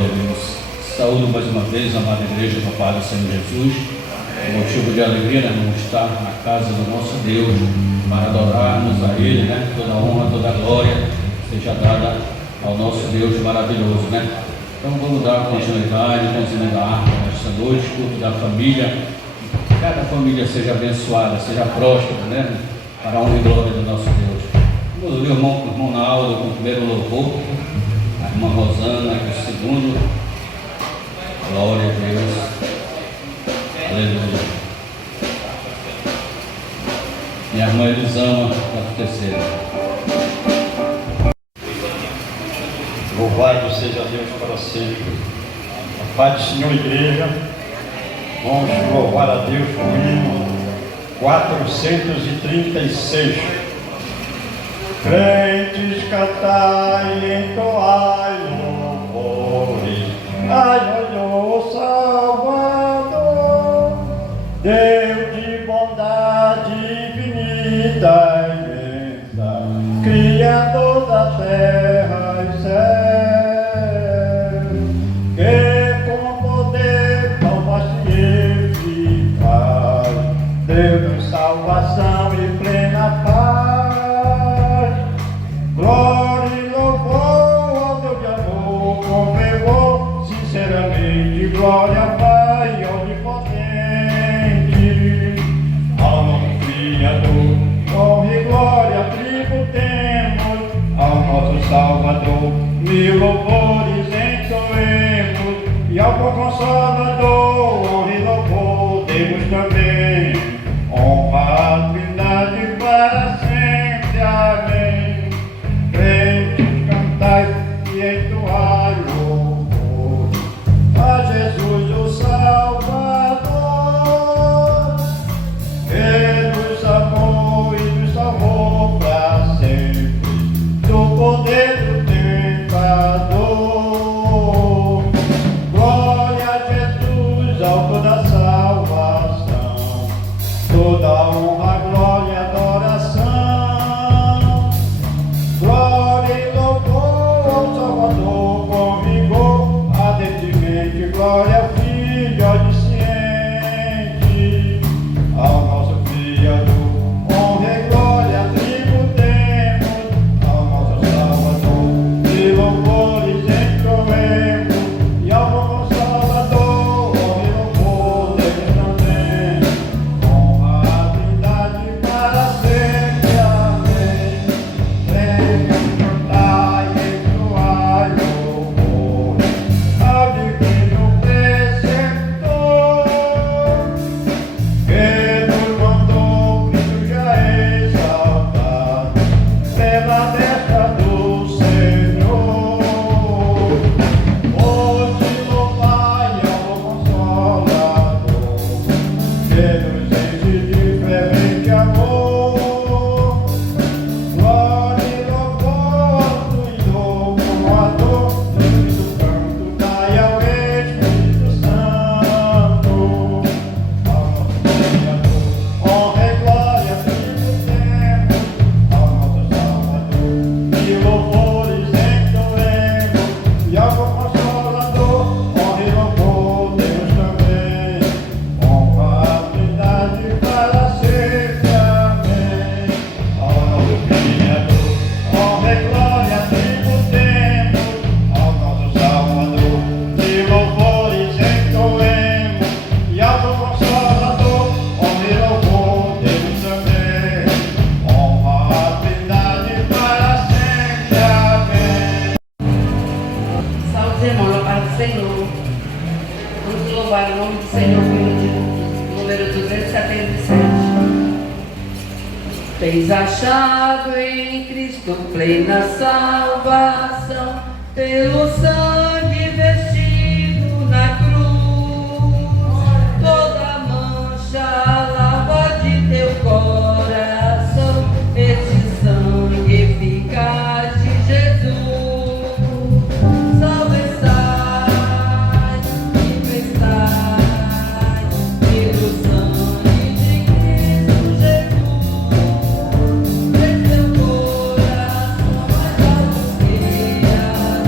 Deus. Saúdo mais uma vez a amada igreja do Pai do Senhor Jesus. É motivo de alegria, né, não estar na casa do nosso Deus para adorarmos a Ele, né? Toda a honra, toda a glória seja dada ao nosso Deus maravilhoso, né? Então vamos dar continuidade, continuidade da arca nesta noite, culto da família. Que cada família seja abençoada, seja próspera, né? Para a honra e glória do nosso Deus. Vamos ouvir o irmão Naldo com o primeiro louvor, a irmã Rosana com o segundo. Glória a Deus. Aleluia. Minha irmã Elisama com a terceira. Louvado seja Deus para sempre. A paz do Senhor, igreja. Vamos louvar a Deus com o hino 436. Crentes, cantai e entoai louvores, ai, o Salvador, Deus de bondade infinita e imensa, Criador da terra e céu, que com poder tão vasto e eficaz, Deus de salvação e plena paz, glória e louvor ao Deus de amor, com fervor, sinceramente, glória Pai onipotente, ao nosso Criador, honra e glória tributemos, ao nosso Salvador, mil louvores entoemos, e ao bom Consolador, honra e louvor demos também, honra, divindade para sempre, amém. Crentes, cantai e entoai louvor a Jesus o Salvador, que nos amou e nos salvou para sempre do poder do tentador. Glória a Jesus, autor da salvação, toda honra, glória, adoração, glória e louvor ao Salvador com vigor, ardentemente, glória ao Filho onisciente, ao nosso Criador, honra e glória tributemos, ao nosso Salvador, e louvores entoemos, e ao bom Consolador, honra e louvor demos também, honra, trindade para sempre, amém. Crentes, cantai e entoai louvor ao divino preceptor, que nos mandou Cristo já exaltado pela destra do Senhor. Hoje louvai ao Consolador, que nos enche de fervente amor, glória e louvor do Senhor com a dor, do canto dai ao Espírito Santo, ao nosso Criador, honra e glória tributemos, ao nosso Salvador, e louvores entoemos, e ao bom Consolador, honra e louvor demos também, honra, trindade para sempre, amém. Ao nosso Criador, honra e glória tributemos, ao nosso Salvador, e louvores entoemos, e ao bom Consolador, honra e louvor demos também, honra, trindade para sempre, amém. Salve os irmãos, a paz do Senhor. Vamos louvar o nome do Senhor com o hino de número 277. Tens achado em Cristo plena salvação, pelo sangue vestido na cruz, toda mancha lava de teu coração, este sangue eficaz de Jesus. Salve estás, livre estás, pelo sangue de Cristo Jesus. Fez teu coração mais alto que as,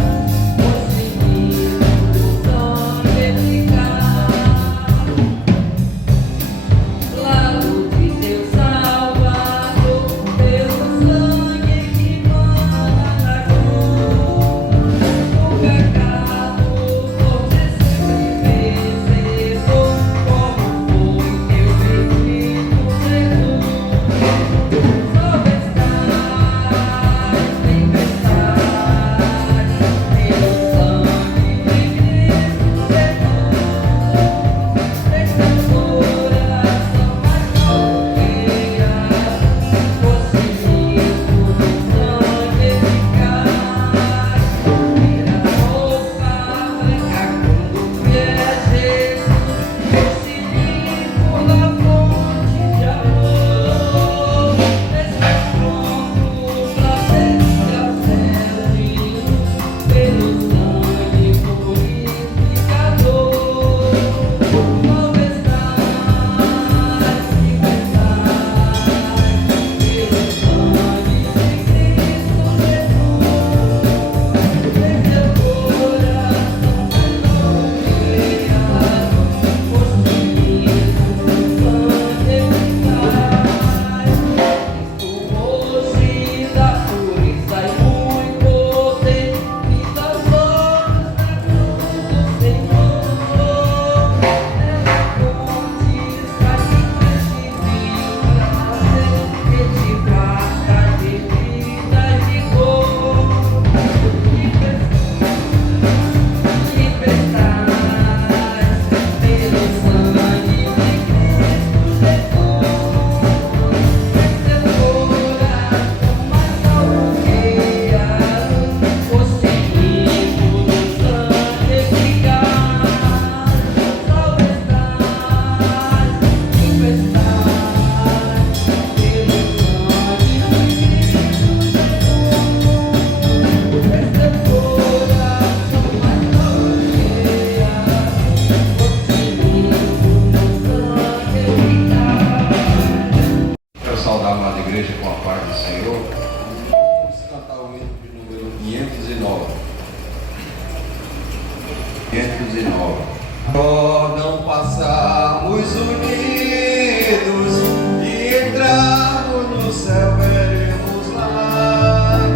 Oh, não passamos unidos e entrarmos no céu, veremos lá,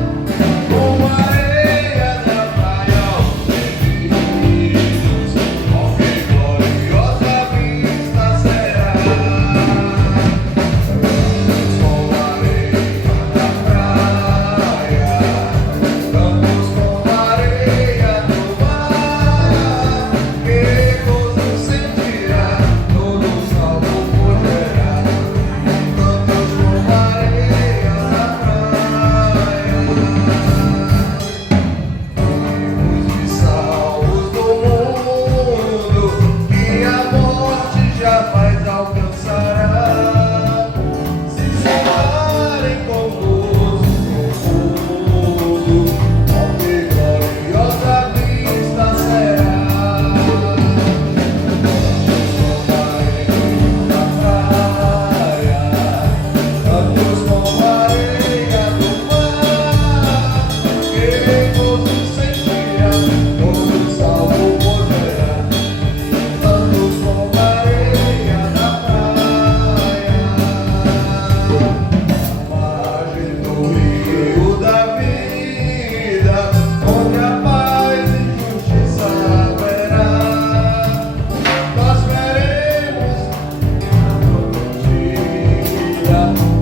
como a areia da praia aos perdidos, oh, que gloriosa vista será. Como a areia da praia, vamos com a areia do mar, que gozo sentirá todo salvo poderá. Vamos com a areia da praia, os salvos do mundo, que a morte jamais alcançará. Se somarem conosco no mundo, oh, que gloriosa vista será. Vamos com a areia do mar, que gozo sentirá, todo salvo poderá. Vamos com a areia da praia, margem do rio da vida, onde a paz e justiça haverá. Nós veremos todo dia,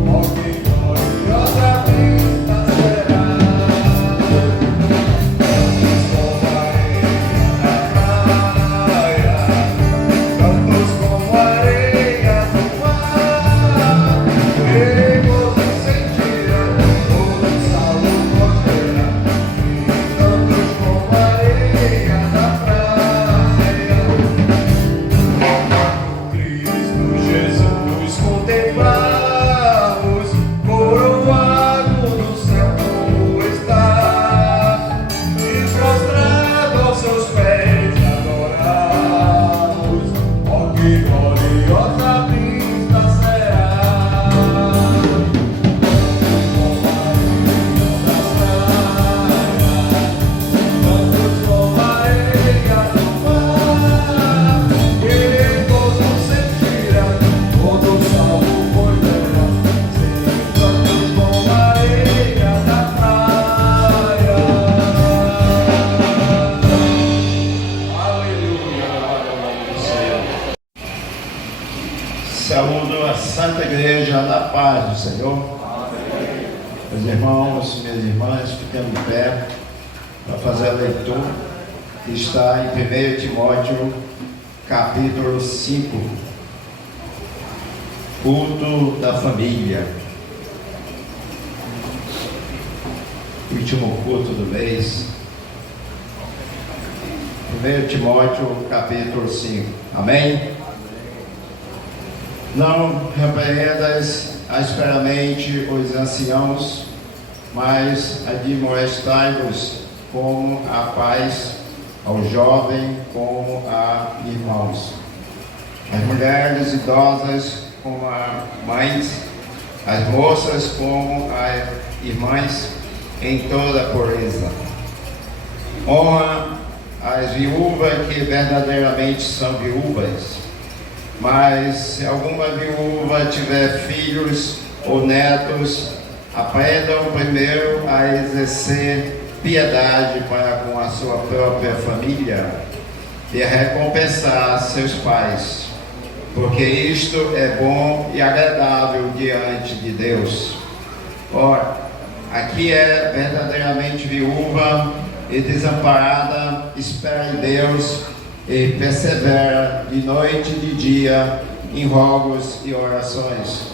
oh, que gloriosa vista será. Vamos com a areia da praia, vamos com a areia do mar, que gozo sentirá, todo salvo poderá. Vamos com a areia da praia, Cristo Jesus contemplamos, coroado no céu como está, e prostrado aos seus pés adoramos, ó, que gloriosa vista será. Vamos com a areia do mar, que gozo sentirá, todo salvo poderá. Vamos com a areia da praia. Aleluia, glória ao nome do Senhor. Saúdo a Santa Igreja na paz do Senhor. Meus irmãos, minhas irmãs, ficando de pé para fazer a leitura que está em 1 Timóteo, capítulo 5, culto da família. Último culto do mês. 1 Timóteo, capítulo 5. Amém? Não repreendas asperamente os anciãos, mas admoestai-os como a paz, ao jovem como a irmãos. As mulheres idosas como a mães, as moças como a irmãs, em toda a pureza. Honra as viúvas que verdadeiramente são viúvas. Mas se alguma viúva tiver filhos ou netos, aprendam primeiro a exercer piedade para com a sua própria família e a recompensar seus pais, porque isto é bom e agradável diante de Deus. Ora, aqui é verdadeiramente viúva e desamparada, espera em Deus e persevera de noite e de dia em rogos e orações.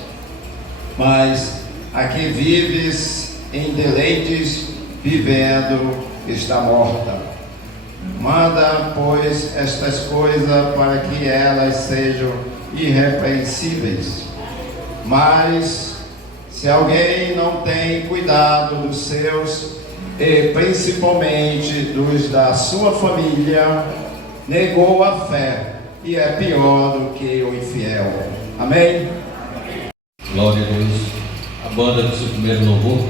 Mas aqui vives em deleites, vivendo está morta. Manda, pois, estas coisas para que elas sejam irrepreensíveis. Mas se alguém não tem cuidado dos seus, e principalmente dos da sua família, negou a fé e é pior do que o infiel. Amém? Glória a Deus. A banda do seu primeiro louvor,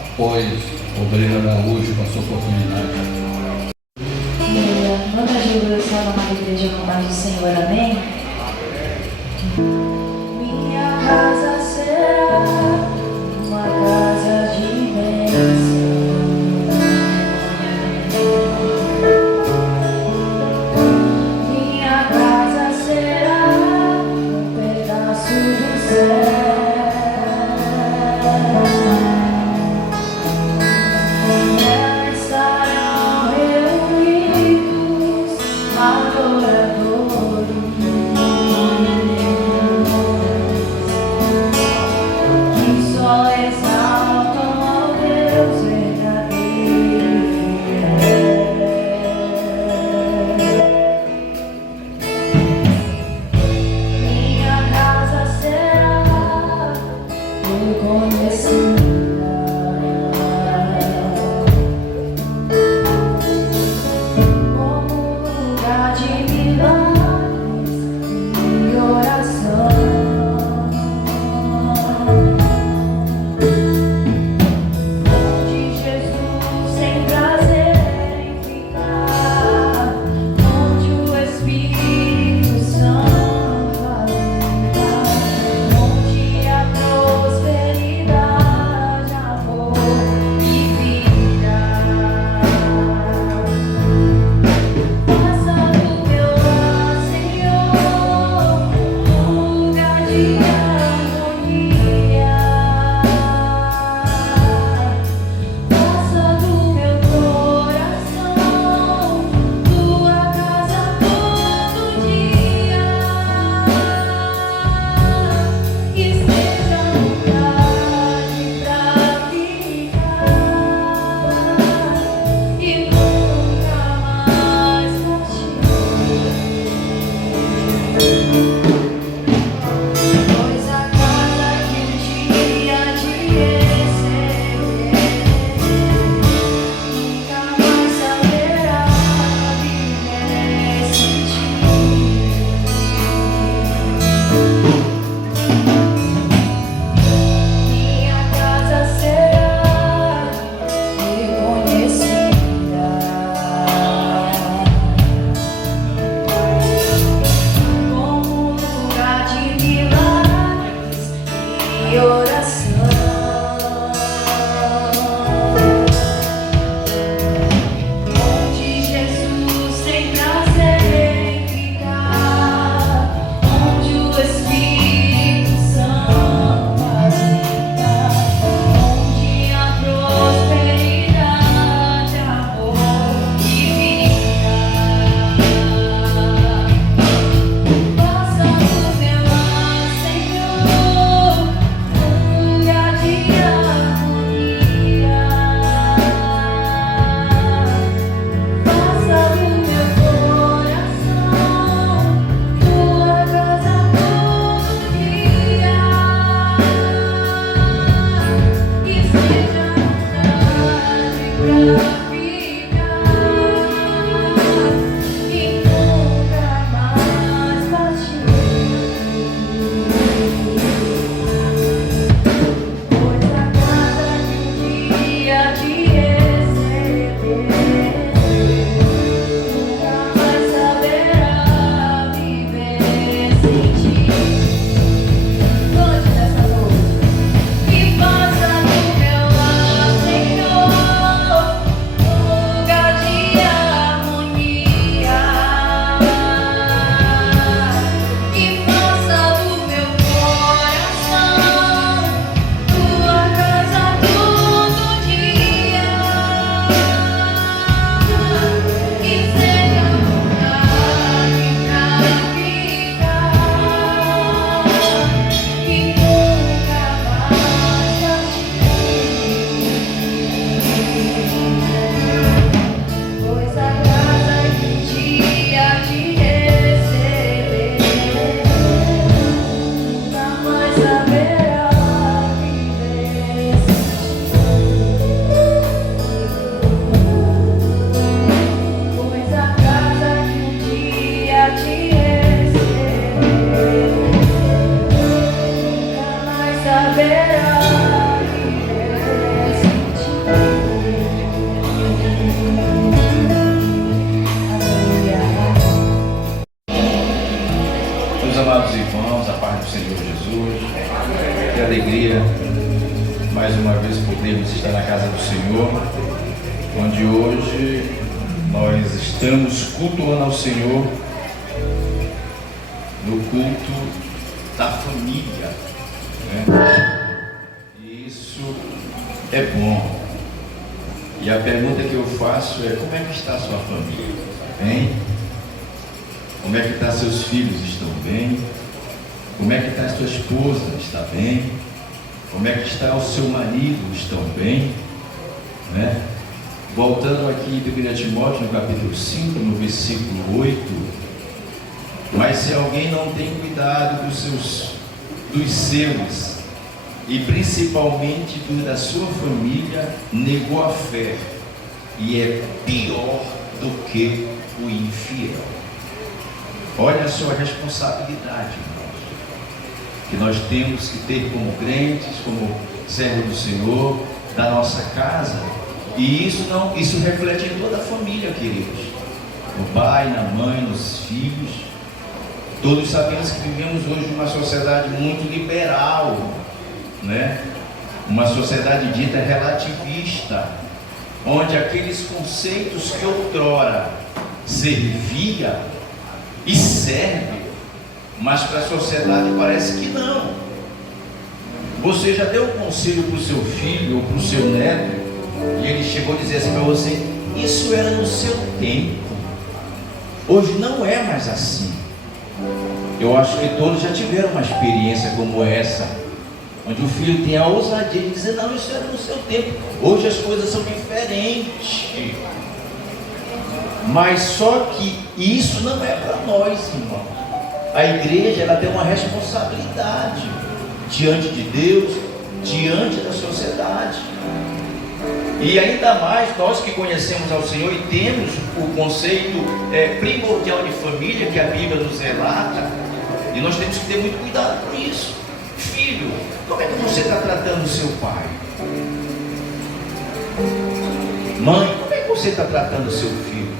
após o Obreiro Araújo com a sua oportunidade. Boa noite. livro da sua amada igreja com a paz do Senhor, amém? Minha casa será uma casa de bênção. Minha casa será um pedaço do céu. Adoradores, mais uma vez podermos estar na casa do Senhor, onde hoje nós estamos cultuando ao Senhor no culto da família, né? E isso é bom. E a pergunta que eu faço é: como é que está a sua família? Está bem? Como é que está seus filhos? Estão bem? Como é que está a sua esposa? Está bem? Como é que está o seu marido? Estão bem? Né? Voltando aqui em 1 Timóteo, no capítulo 5, no versículo 8: mas se alguém não tem cuidado dos seus, e principalmente da sua família, negou a fé, e é pior do que o infiel. Olha a sua responsabilidade, irmãos, que nós temos que ter como crentes, como servos do Senhor, da nossa casa. E isso reflete em toda a família, queridos, no pai, na mãe, nos filhos. Todos sabemos que vivemos hoje numa sociedade muito liberal, né? Uma sociedade dita relativista, onde aqueles conceitos que outrora servia e serve, mas para a sociedade parece que não. Você já deu um conselho para o seu filho ou para o seu neto, e ele chegou a dizer assim para você: isso era no seu tempo, hoje não é mais assim. Eu acho que todos já tiveram uma experiência como essa, onde o filho tem a ousadia de dizer: não, isso era no seu tempo, hoje as coisas são diferentes. Mas só que isso não é para nós, irmão. A igreja, ela tem uma responsabilidade diante de Deus, diante da sociedade. E ainda mais nós que conhecemos ao Senhor e temos o conceito primordial de família que a Bíblia nos relata, e nós temos que ter muito cuidado com isso. Filho, como é que você está tratando o seu pai? Mãe, como é que você está tratando o seu filho?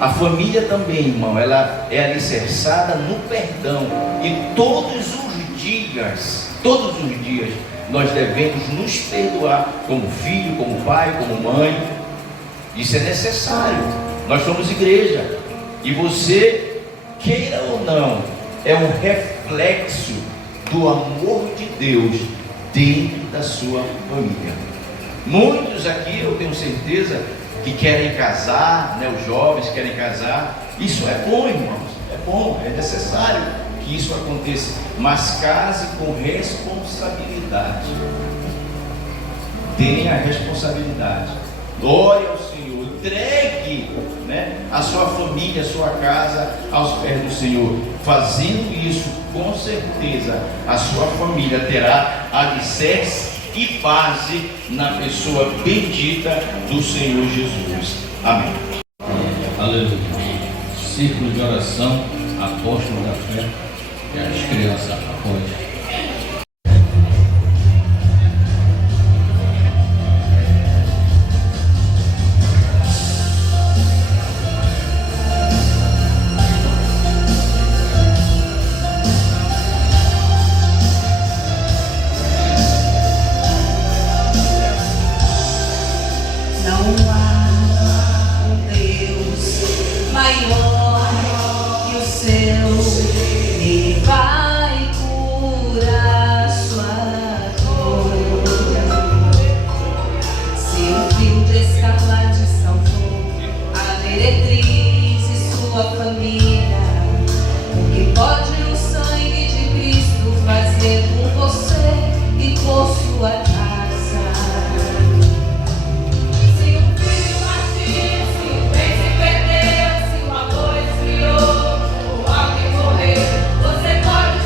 A família também, irmão, ela é alicerçada no perdão. E todos os dias, nós devemos nos perdoar, como filho, como pai, como mãe. Isso é necessário. Nós somos igreja. E você, queira ou não, é um reflexo do amor de Deus dentro da sua família. Muitos aqui, eu tenho certeza, que querem casar, né? Os jovens querem casar. Isso é bom, irmãos, é bom, é necessário que isso aconteça, mas case com responsabilidade. Tenha responsabilidade. Glória ao Senhor. Entregue, né, a sua família, a sua casa aos pés do Senhor. Fazendo isso, com certeza a sua família terá alicerce e base na pessoa bendita do Senhor Jesus. Amém. Aleluia. Círculo de oração, apóstolo da fé, que as crianças apoiam. Você pode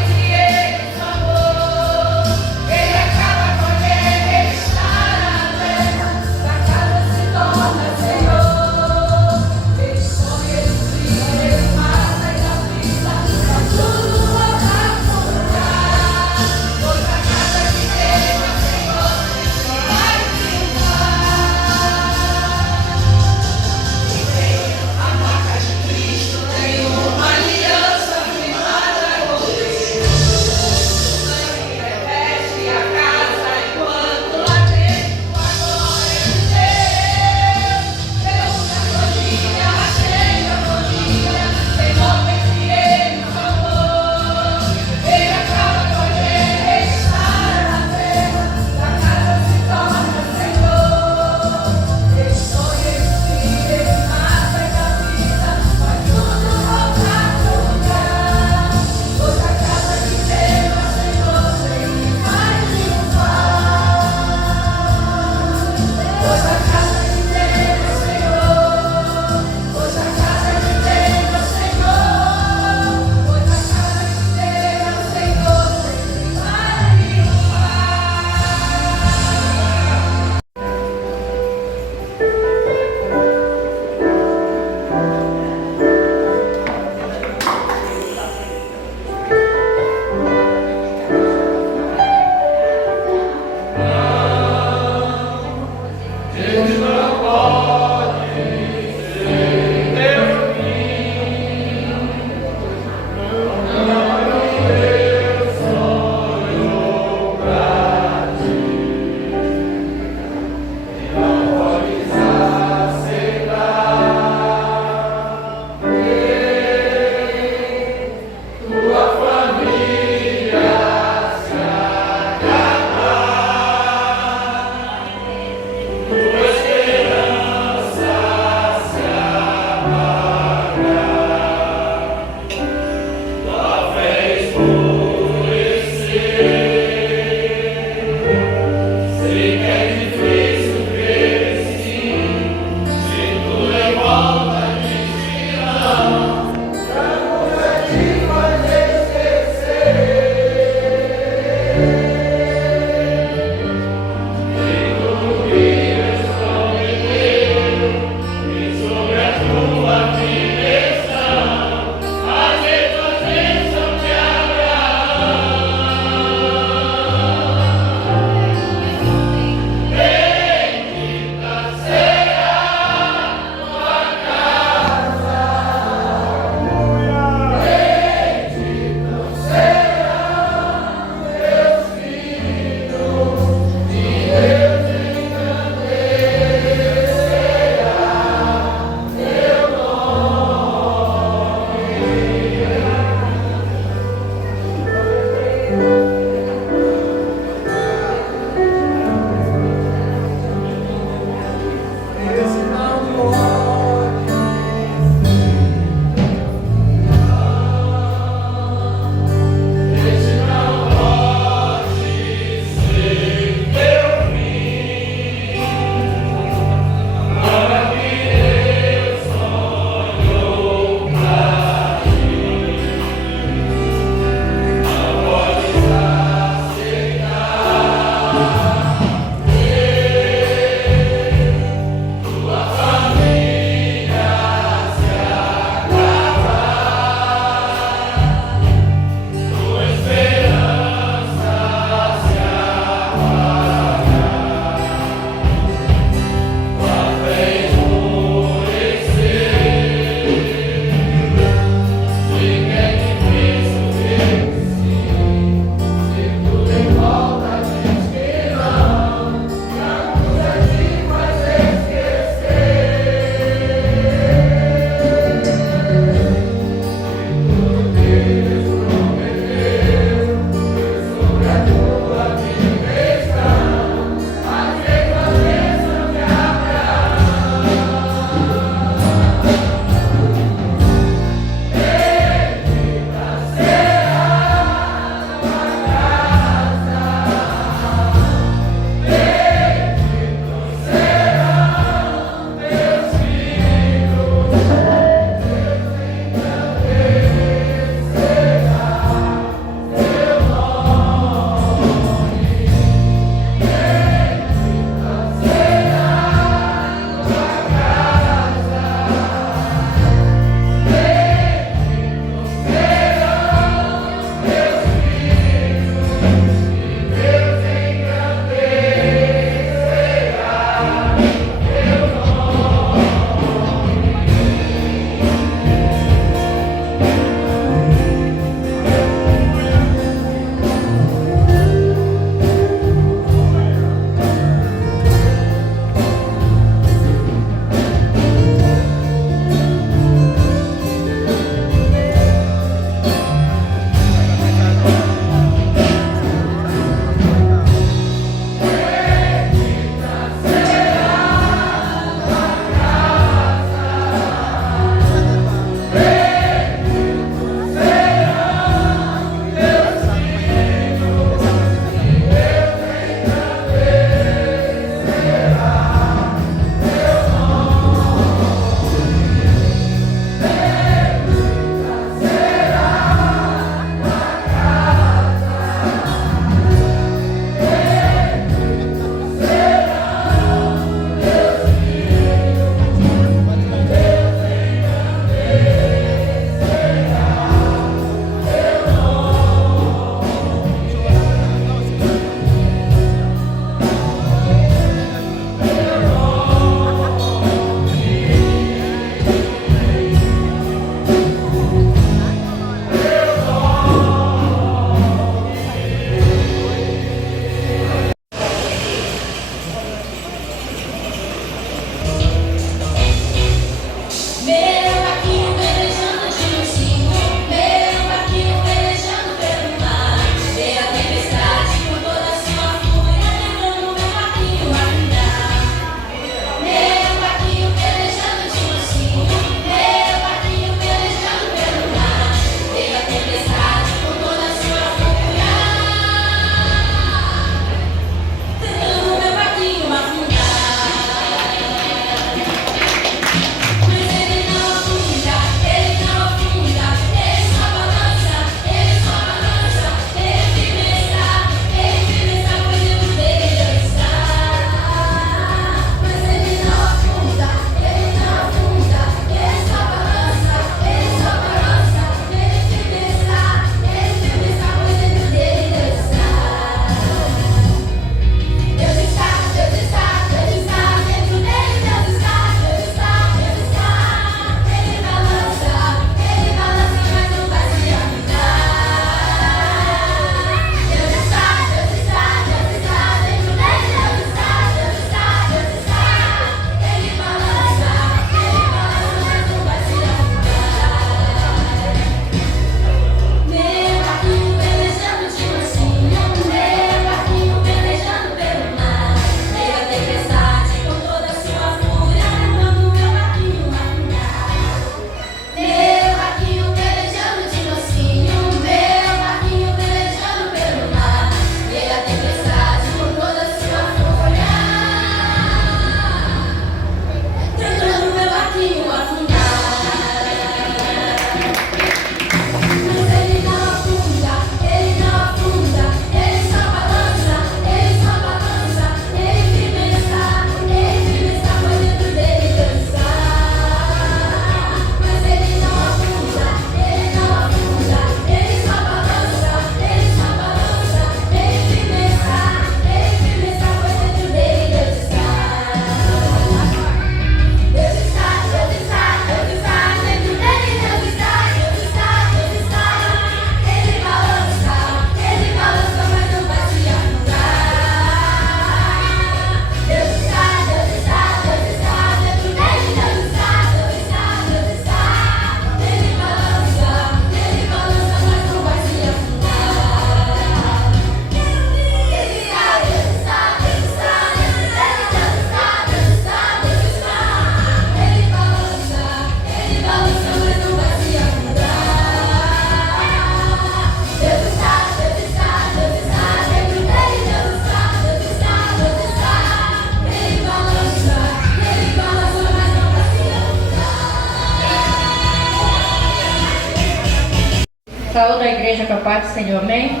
Saúde a igreja com a paz do Senhor, amém?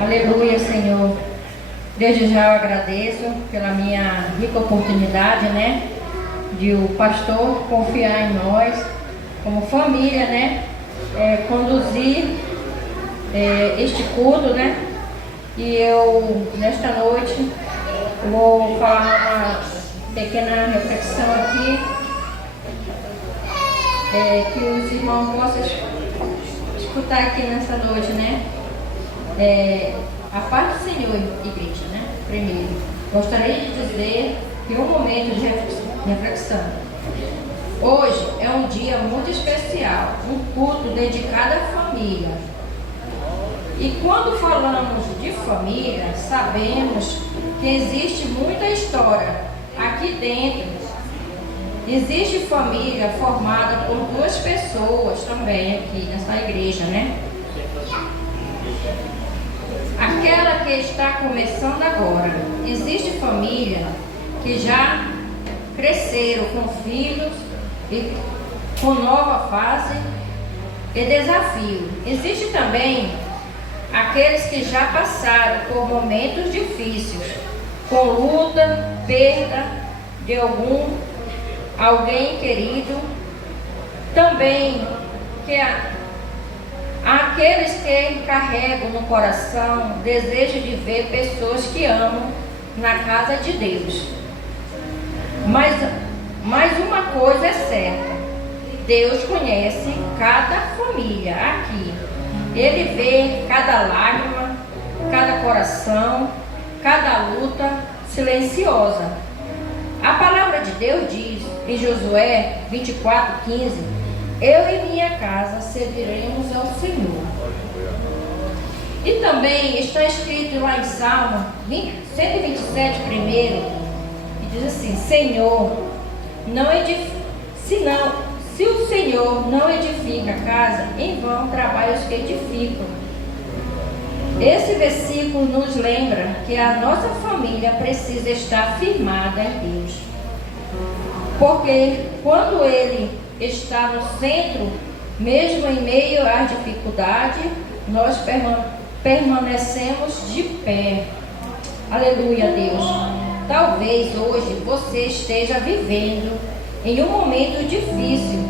Aleluia, Senhor. Desde já eu agradeço pela minha rica oportunidade, né? De o pastor confiar em nós, como família, né? Conduzir este culto, né? E eu, nesta noite, vou falar uma pequena reflexão aqui, que os irmãos possam escutar aqui nessa noite, né? A paz do Senhor, igreja, né? Primeiro, gostaria de dizer que um momento de reflexão. Hoje é um dia muito especial, um culto dedicado à família. E quando falamos de família, sabemos que existe muita história aqui dentro. Existe família formada por duas pessoas também aqui nessa igreja, né? Aquela que está começando agora. Existe família que já cresceram com filhos e com nova fase e desafio. Existe também aqueles que já passaram por momentos difíceis, com luta, perda de alguém querido. Também que aqueles que carregam no coração desejo de ver pessoas que amam na casa de Deus. Mas uma coisa é certa: Deus conhece cada família aqui. Ele vê cada lágrima, cada coração, cada luta silenciosa. A palavra de Deus diz em Josué 24:15: eu e minha casa serviremos ao Senhor. E também está escrito lá em Salmo 127, primeiro, que diz assim: Senhor, se o Senhor não edifica a casa, em vão trabalham os que edificam. Esse versículo nos lembra que a nossa família precisa estar firmada em Deus. Porque quando Ele está no centro, mesmo em meio às dificuldades, nós permanecemos de pé. Aleluia, Deus. Talvez hoje você esteja vivendo em um momento difícil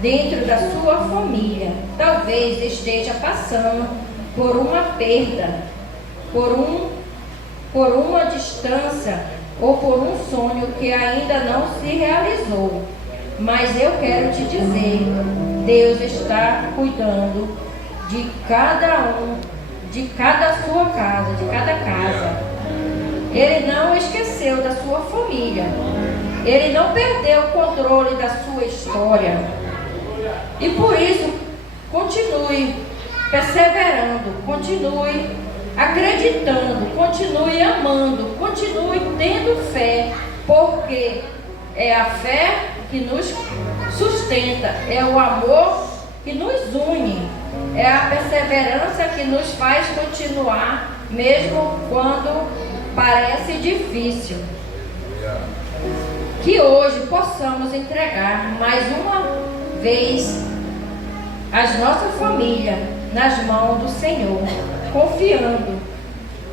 dentro da sua família. Talvez esteja passando por uma perda, por uma distância ou por um sonho que ainda não se realizou. Mas eu quero te dizer, Deus está cuidando de cada sua casa, de cada casa. Ele não esqueceu da sua família. Ele não perdeu o controle da sua história. E por isso, continue perseverando, continue acreditando, continue amando, continue tendo fé, porque é a fé que nos sustenta, é o amor que nos une, é a perseverança que nos faz continuar, mesmo quando parece difícil. Que hoje possamos entregar mais uma vez as nossas famílias nas mãos do Senhor, confiando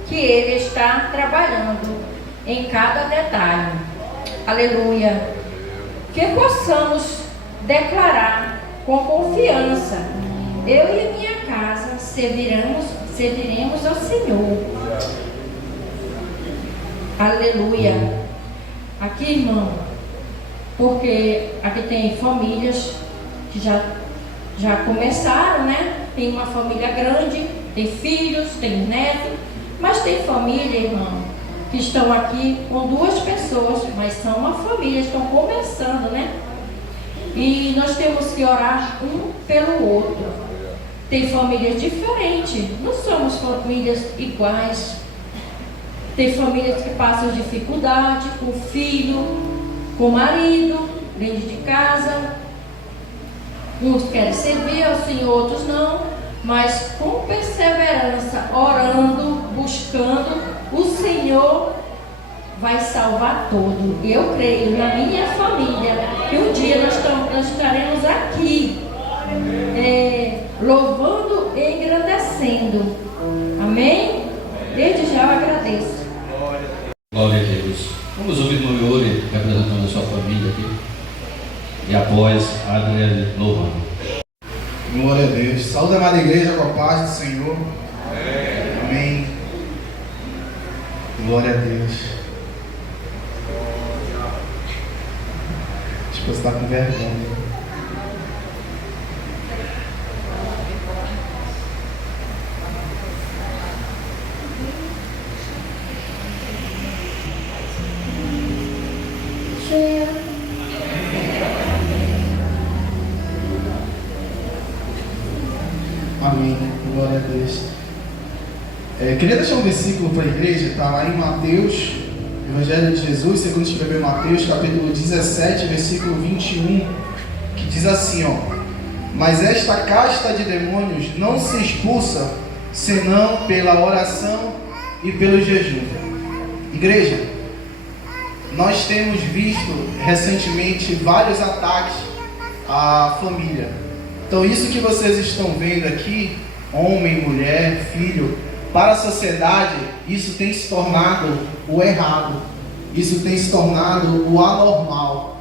que Ele está trabalhando em cada detalhe. Aleluia. Que possamos declarar com confiança: eu e minha casa serviremos ao Senhor. Aleluia. Aqui, irmão, porque aqui tem famílias que já começaram, né? Tem uma família grande, tem filhos, tem netos, mas tem família, irmão, que estão aqui com duas pessoas, mas são uma família, estão começando, né? E nós temos que orar um pelo outro. Tem famílias diferentes, não somos famílias iguais. Tem famílias que passam dificuldade com filho, com marido, dentro de casa. Uns querem servir ao Senhor, outros não. Mas com perseverança, orando, buscando, o Senhor vai salvar tudo. E eu creio na minha família que um dia nós estaremos aqui, louvando e engrandecendo. Amém? Desde já eu agradeço. Glória a Deus. Vamos ouvir o irmão Yuri, representando a sua família aqui. E após, Adriane louvando. Glória a Deus. Saúde, amada igreja, com a paz do Senhor. Amém. Glória a Deus. A esposa está com vergonha. Amém. Glória a Deus. Queria deixar um versículo para a igreja, está lá em Mateus, Evangelho de Jesus, segundo escreveu Mateus, capítulo 17, versículo 21, que diz assim, ó: mas esta casta de demônios não se expulsa, senão pela oração e pelo jejum. Igreja, nós temos visto recentemente vários ataques à família. Então isso que vocês estão vendo aqui, homem, mulher, filho, para a sociedade, isso tem se tornado o errado. Isso tem se tornado o anormal.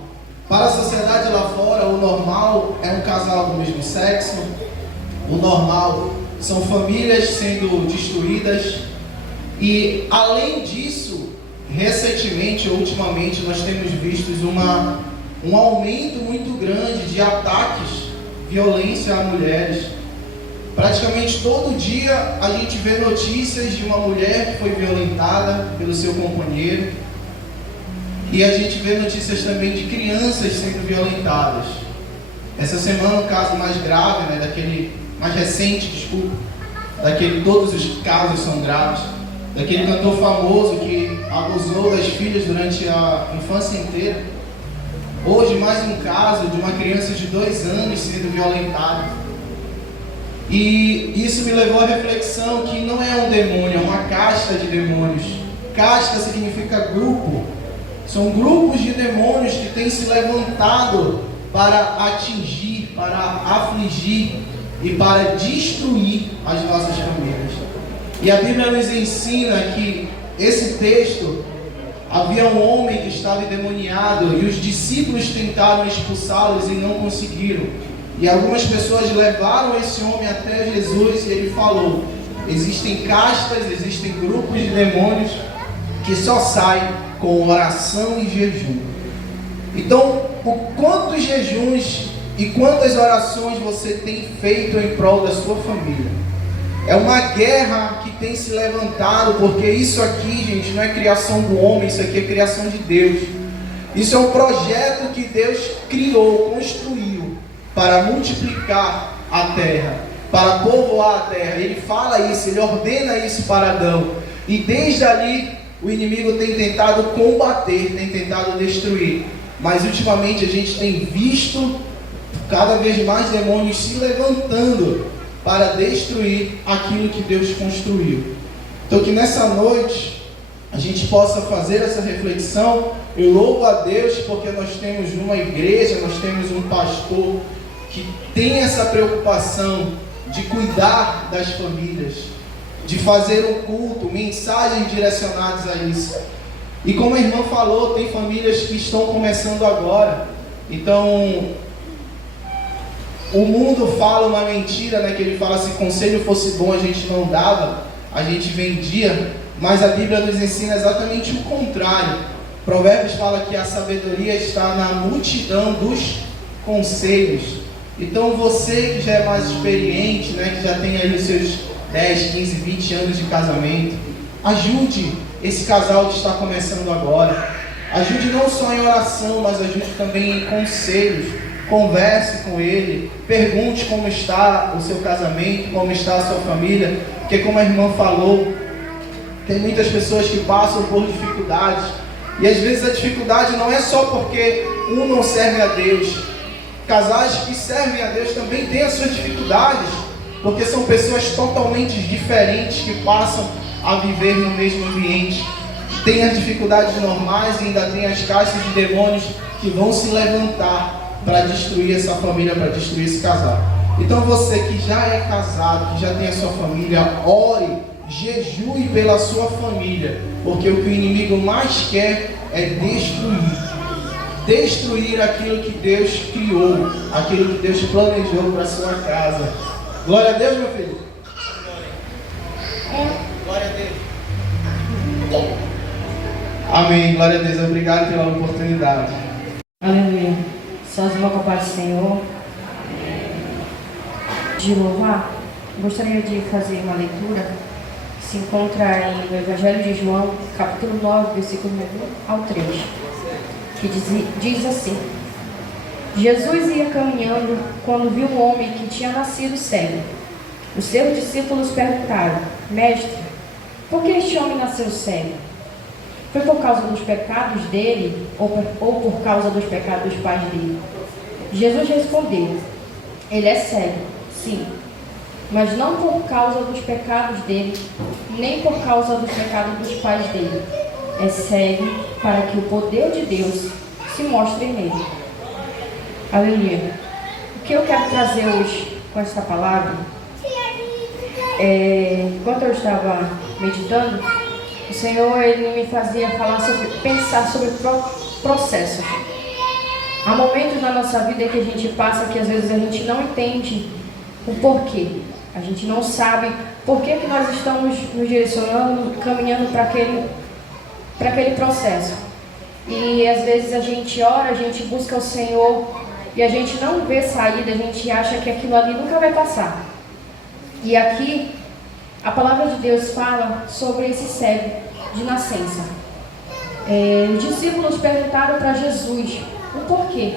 Para a sociedade lá fora, o normal é um casal do mesmo sexo. O normal são famílias sendo destruídas. E além disso, recentemente, ultimamente, nós temos visto um aumento muito grande de ataques, violência a mulheres. Praticamente todo dia a gente vê notícias de uma mulher que foi violentada pelo seu companheiro. E a gente vê notícias também de crianças sendo violentadas. Essa semana um caso mais grave, mais recente, todos os casos são graves, daquele cantor famoso que abusou das filhas durante a infância inteira. Hoje mais um caso de uma criança de 2 anos sendo violentada. E isso me levou à reflexão que não é um demônio, é uma casta de demônios. Casta significa grupo. São grupos de demônios que têm se levantado para atingir, para afligir e para destruir as nossas famílias. E a Bíblia nos ensina que esse texto, havia um homem que estava endemoniado e os discípulos tentaram expulsá-los e não conseguiram. E algumas pessoas levaram esse homem até Jesus e ele falou: existem castas, existem grupos de demônios que só saem com oração e jejum. Então, quantos jejuns e quantas orações você tem feito em prol da sua família? É uma guerra que tem se levantado, porque isso aqui, gente, não é criação do homem, isso aqui é criação de Deus. Isso é um projeto que Deus criou, construiu para multiplicar a terra, para povoar a terra. Ele fala isso, ele ordena isso para Adão. E desde ali o inimigo tem tentado combater, tem tentado destruir. Mas ultimamente a gente tem visto cada vez mais demônios se levantando para destruir aquilo que Deus construiu. Então que nessa noite a gente possa fazer essa reflexão. Eu louvo a Deus porque nós temos uma igreja, nós temos um pastor que tem essa preocupação de cuidar das famílias, de fazer um culto, mensagens direcionadas a isso. E como a irmã falou, tem famílias que estão começando agora. Então, o mundo fala uma mentira, que ele fala: se conselho fosse bom a gente não dava, a gente vendia. Mas a Bíblia nos ensina exatamente o contrário. Provérbios fala que a sabedoria está na multidão dos conselhos. Então você que já é mais experiente, que já tem aí os seus 10, 15, 20 anos de casamento, ajude esse casal que está começando agora. Ajude não só em oração, mas ajude também em conselhos. Converse com ele, pergunte como está o seu casamento, como está a sua família, porque como a irmã falou, tem muitas pessoas que passam por dificuldades, e às vezes a dificuldade não é só porque um não serve a Deus. Casais que servem a Deus também têm as suas dificuldades, porque são pessoas totalmente diferentes que passam a viver no mesmo ambiente. Tem as dificuldades normais e ainda tem as castas de demônios que vão se levantar para destruir essa família, para destruir esse casal. Então você que já é casado, que já tem a sua família, ore, jejue pela sua família, porque o que o inimigo mais quer é destruir aquilo que Deus criou, aquilo que Deus planejou para a sua casa. Glória a Deus, meu filho. Glória a Deus. Amém, glória a Deus. Obrigado pela oportunidade. Aleluia. Só as mãos com a paz do Senhor. De louvar, gostaria de fazer uma leitura que se encontra no Evangelho de João, capítulo 9, versículo 1 ao 3, que diz assim: Jesus ia caminhando quando viu um homem que tinha nascido cego. Os seus discípulos perguntaram: Mestre, por que este homem nasceu cego? Foi por causa dos pecados dele ou por causa dos pecados dos pais dele? Jesus respondeu: Ele é cego, sim, mas não por causa dos pecados dele, nem por causa dos pecados dos pais dele. É cego para que o poder de Deus se mostre nele. Aleluia. O que eu quero trazer hoje com essa palavra enquanto eu estava meditando, o Senhor ele me fazia pensar sobre processos. Há momentos na nossa vida que a gente passa que às vezes a gente não entende o porquê. A gente não sabe por que nós estamos nos direcionando, caminhando para aquele processo. E às vezes a gente ora, a gente busca o Senhor e a gente não vê saída, a gente acha que aquilo ali nunca vai passar. E aqui a palavra de Deus fala sobre esse cego de nascença. Os discípulos perguntaram para Jesus o porquê.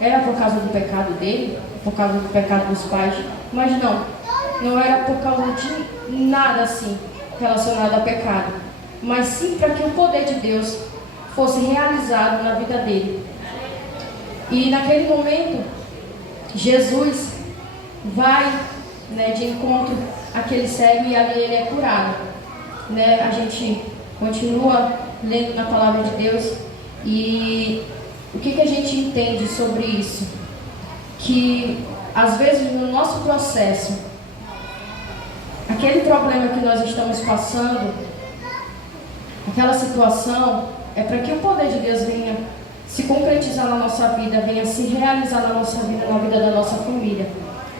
Era por causa do pecado dele, por causa do pecado dos pais, mas não era por causa de nada assim relacionado a pecado, mas sim para que o poder de Deus fosse realizado na vida dele. E naquele momento, Jesus vai de encontro àquele cego e ali ele é curado. A gente continua lendo na palavra de Deus e o que a gente entende sobre isso? Que às vezes no nosso processo, aquele problema que nós estamos passando, aquela situação, é para que o poder de Deus venha se concretizar na nossa vida, venha se realizar na nossa vida, na vida da nossa família.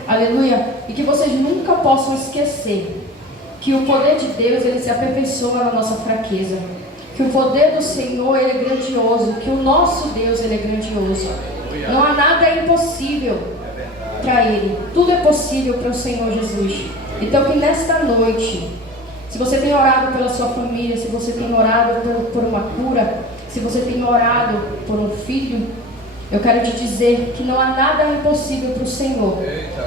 Aleluia! E que vocês nunca possam esquecer que o poder de Deus, ele se aperfeiçoa na nossa fraqueza. Que o poder do Senhor, ele é grandioso. Que o nosso Deus, ele é grandioso. Não há nada impossível para Ele. Tudo é possível para o Senhor Jesus. Então que nesta noite, se você tem orado pela sua família, se você tem orado por uma cura, se você tem orado por um filho, eu quero te dizer que não há nada impossível para o Senhor.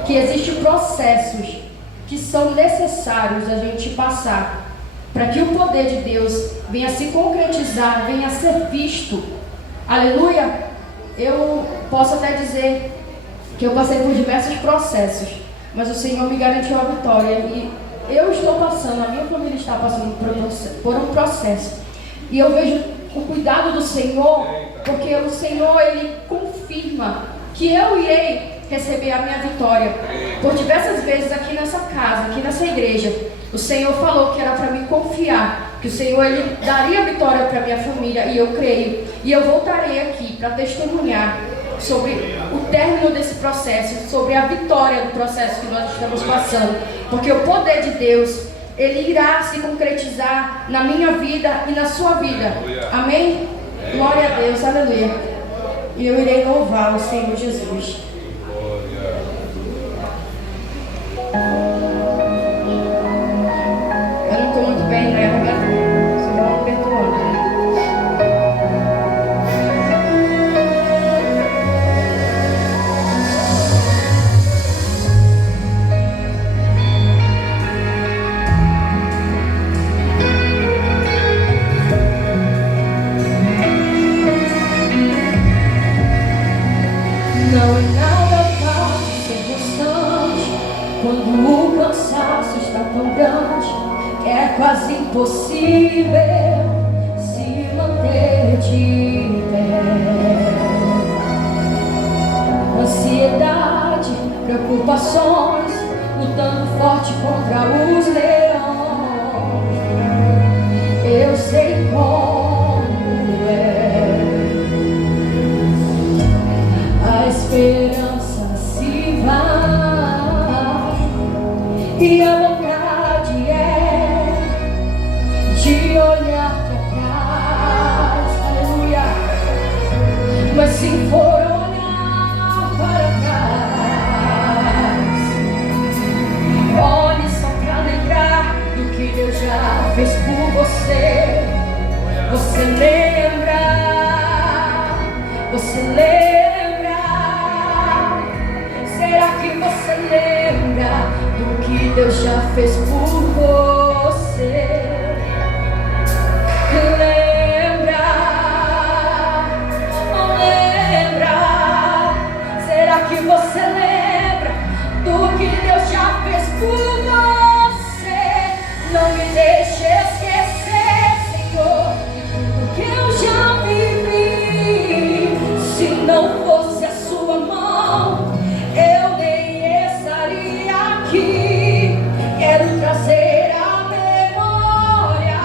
Que existem processos que são necessários a gente passar para que o poder de Deus venha se concretizar, venha ser visto. Aleluia! Eu posso até dizer que eu passei por diversos processos, mas o Senhor me garantiu a vitória. E eu estou passando, a minha família está passando por um processo. E eu vejo o cuidado do Senhor, porque o Senhor, Ele confirma que eu irei receber a minha vitória. Por diversas vezes aqui nessa casa, aqui nessa igreja, o Senhor falou que era para me confiar, que o Senhor Ele daria a vitória para minha família, e eu creio. E eu voltarei aqui para testemunhar sobre o término desse processo, sobre a vitória do processo que nós estamos passando, porque o poder de Deus, Ele irá se concretizar na minha vida e na sua vida. Amém? Glória a Deus, aleluia. E eu irei louvar o Senhor Jesus. Eu não estou muito bem, né? Vocês vão me perdoando. Não é nada fácil ser constante quando o cansaço está tão grande. É quase impossível se manter de pé. Ansiedade, preocupação tribulações, lutando forte contra os leões. Eu sei como é. A esperança se vai e a vontade é de olhar para trás. Aleluia. Mas se for olhar para trás, olhe só para lembrar do que Deus já fez por você. Você lembra? Você lembra? Será que você lembra do que Deus já fez por você? Lembra? Lembra? Será que você lembra do que Deus já fez por você? Não me deixe esquecer, Senhor, do que eu já vivi. Se não fosse a sua mão, eu nem estaria aqui. Quero trazer à memória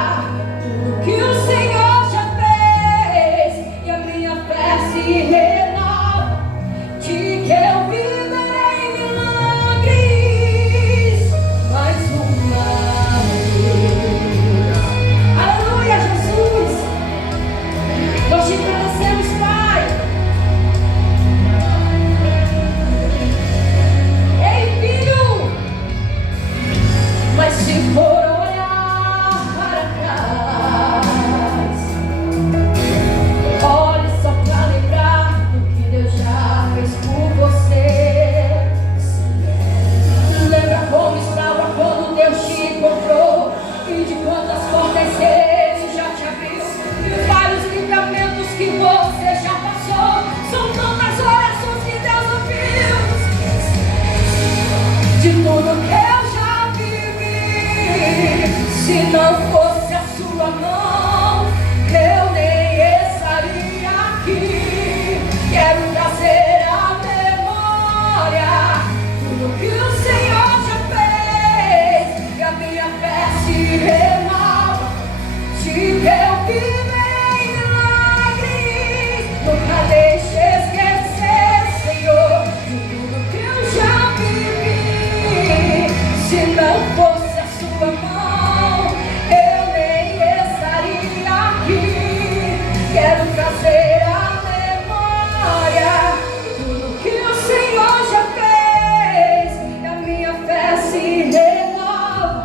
tudo que o Senhor já fez, e a minha fé se renova de que eu viverei milagres mais uma vez. Aleluia, Jesus. Nós te agradecemos, Pai. Ei, filho, mas se for olhar para trás, olhe só para lembrar do que Deus já fez por você. Lembra como estava quando Deus te encontrou e de quantas portas Ele já te abriu, e os vários livramentos que você já passou. São tantas orações que Deus ouviu, de tudo que eu já vivi. Se não fosse a sua mão, eu nem estaria aqui. Quero trazer à memória tudo que o Senhor já fez, e a minha fé se renova de que eu viverei milagres. Nunca deixe esquecer, Senhor, de tudo que eu já vivi. Se não fosse a sua mão, eu nem estaria aqui. Quero trazer à memória tudo que o Senhor já fez, e a minha fé se renova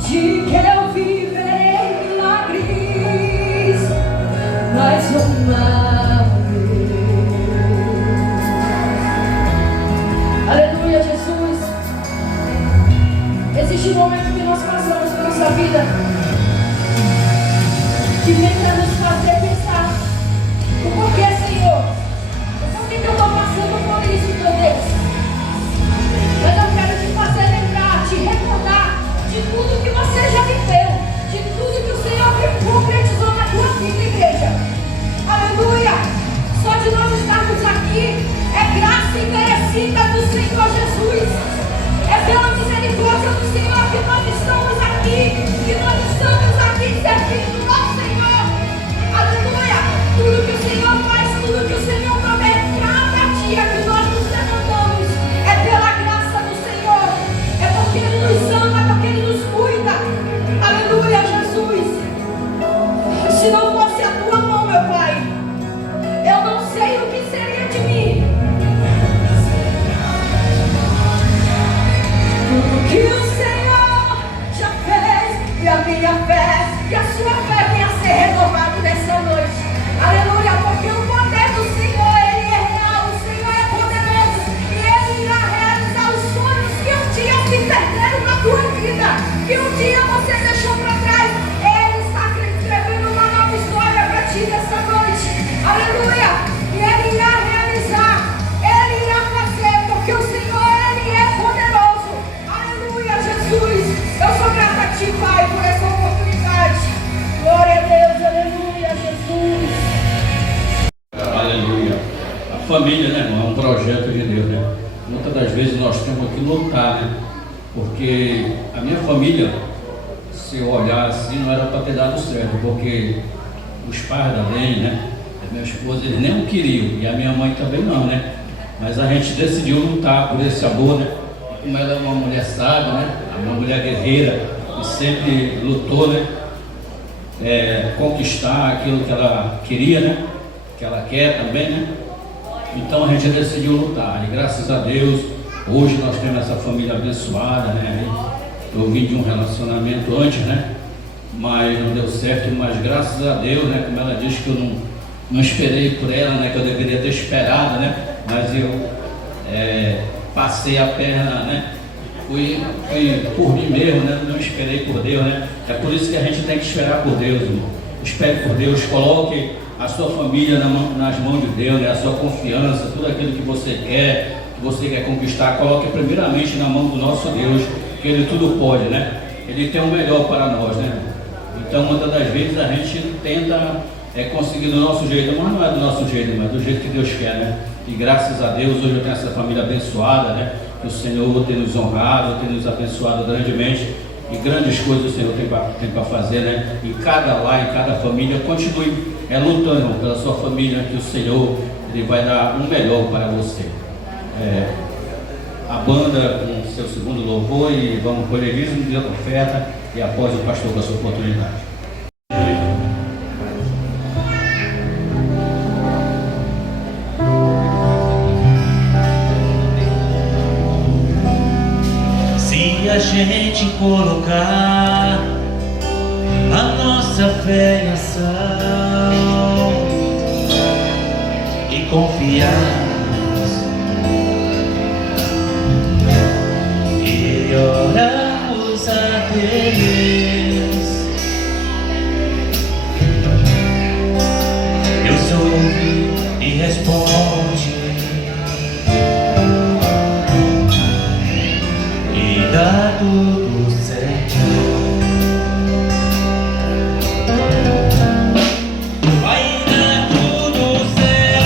de que eu viverei milagres mais uma vez. Aleluia, Jesus. Existe um momento que nós passamos na nossa vida que vem para nos fazer pensar: o porquê, Senhor? Por que eu estou passando por isso, meu Deus? Mas eu quero te fazer lembrar, te recordar de tudo que você já viveu, de tudo que o Senhor concretizou na tua vida, igreja. Aleluia! Só de nós estarmos aqui é graça imerecida do Senhor Jesus. É pela misericórdia do Senhor que nós estamos aqui, servindo ao Senhor. Aleluia! Tudo que o Senhor faz, tudo que o Senhor promete, cada dia que nós nos levantamos, é pela graça do Senhor, é porque Ele nos ama, é porque Ele nos cuida. Aleluia, Jesus! Se não fosse a tua mão, meu Pai, eu não sei o que seria de mim. Tudo que o Senhor já fez, e a minha fé, que a sua fé venha a ser renovada nessa noite. Aleluia, porque o poder do Senhor, Ele é real, o Senhor é poderoso, e Ele irá realizar os sonhos que um dia se perderam na tua vida, que um dia você deixou para trás. Ele está escrevendo uma nova história para ti nessa noite. Aleluia, e Ele irá realizar, Ele irá fazer, porque o Senhor, Ele é poderoso. Aleluia, Jesus. Eu sou grata a ti, Pai, por essa oportunidade. Glória a Deus, aleluia, Jesus. Aleluia. A família, né, irmão? É um projeto de Deus, né? muitas das vezes nós temos que lutar, né? Porque a minha família, se eu olhar assim, não era para ter dado certo, porque os pais da Dani, né? A minha esposa, eles nem queriam, e a minha mãe também não, né? Mas a gente decidiu lutar por esse amor, né? E como ela é uma mulher sábia, né? Uma mulher guerreira, e sempre lutou, né? Conquistar aquilo que ela queria, né? Que ela quer também, né? Então a gente decidiu lutar, e graças a Deus, hoje nós temos essa família abençoada, né? Eu vim de um relacionamento antes, né? Mas não deu certo, mas graças a Deus, né? Como ela disse que eu não esperei por ela, né? Que eu deveria ter esperado, né? Mas eu passei a perna, né? Fui por mim mesmo, né? Não esperei por Deus, né? É por isso que a gente tem que esperar por Deus, irmão. Espere por Deus, coloque a sua família nas mãos de Deus, né? A sua confiança, tudo aquilo que você quer conquistar, coloque primeiramente na mão do nosso Deus, que Ele tudo pode, né? Ele tem o melhor para nós, né? Então, muitas das vezes a gente tenta conseguir do nosso jeito, mas não é do nosso jeito, mas do jeito que Deus quer, né? E graças a Deus, hoje eu tenho essa família abençoada, né? Que o Senhor tem nos honrado, tem nos abençoado grandemente, e grandes coisas o Senhor tem para fazer, né? Em cada lar, em cada família, continue lutando, irmão, pela sua família, que o Senhor Ele vai dar um melhor para você. A banda com seu segundo louvor, e vamos com o Elismo de oferta, e após o pastor com a sua oportunidade. Se a gente colocar a nossa fé em ação e confiar e orarmos a Deus, Deus ouve e responde e dá tudo certo. Vai dar tudo certo.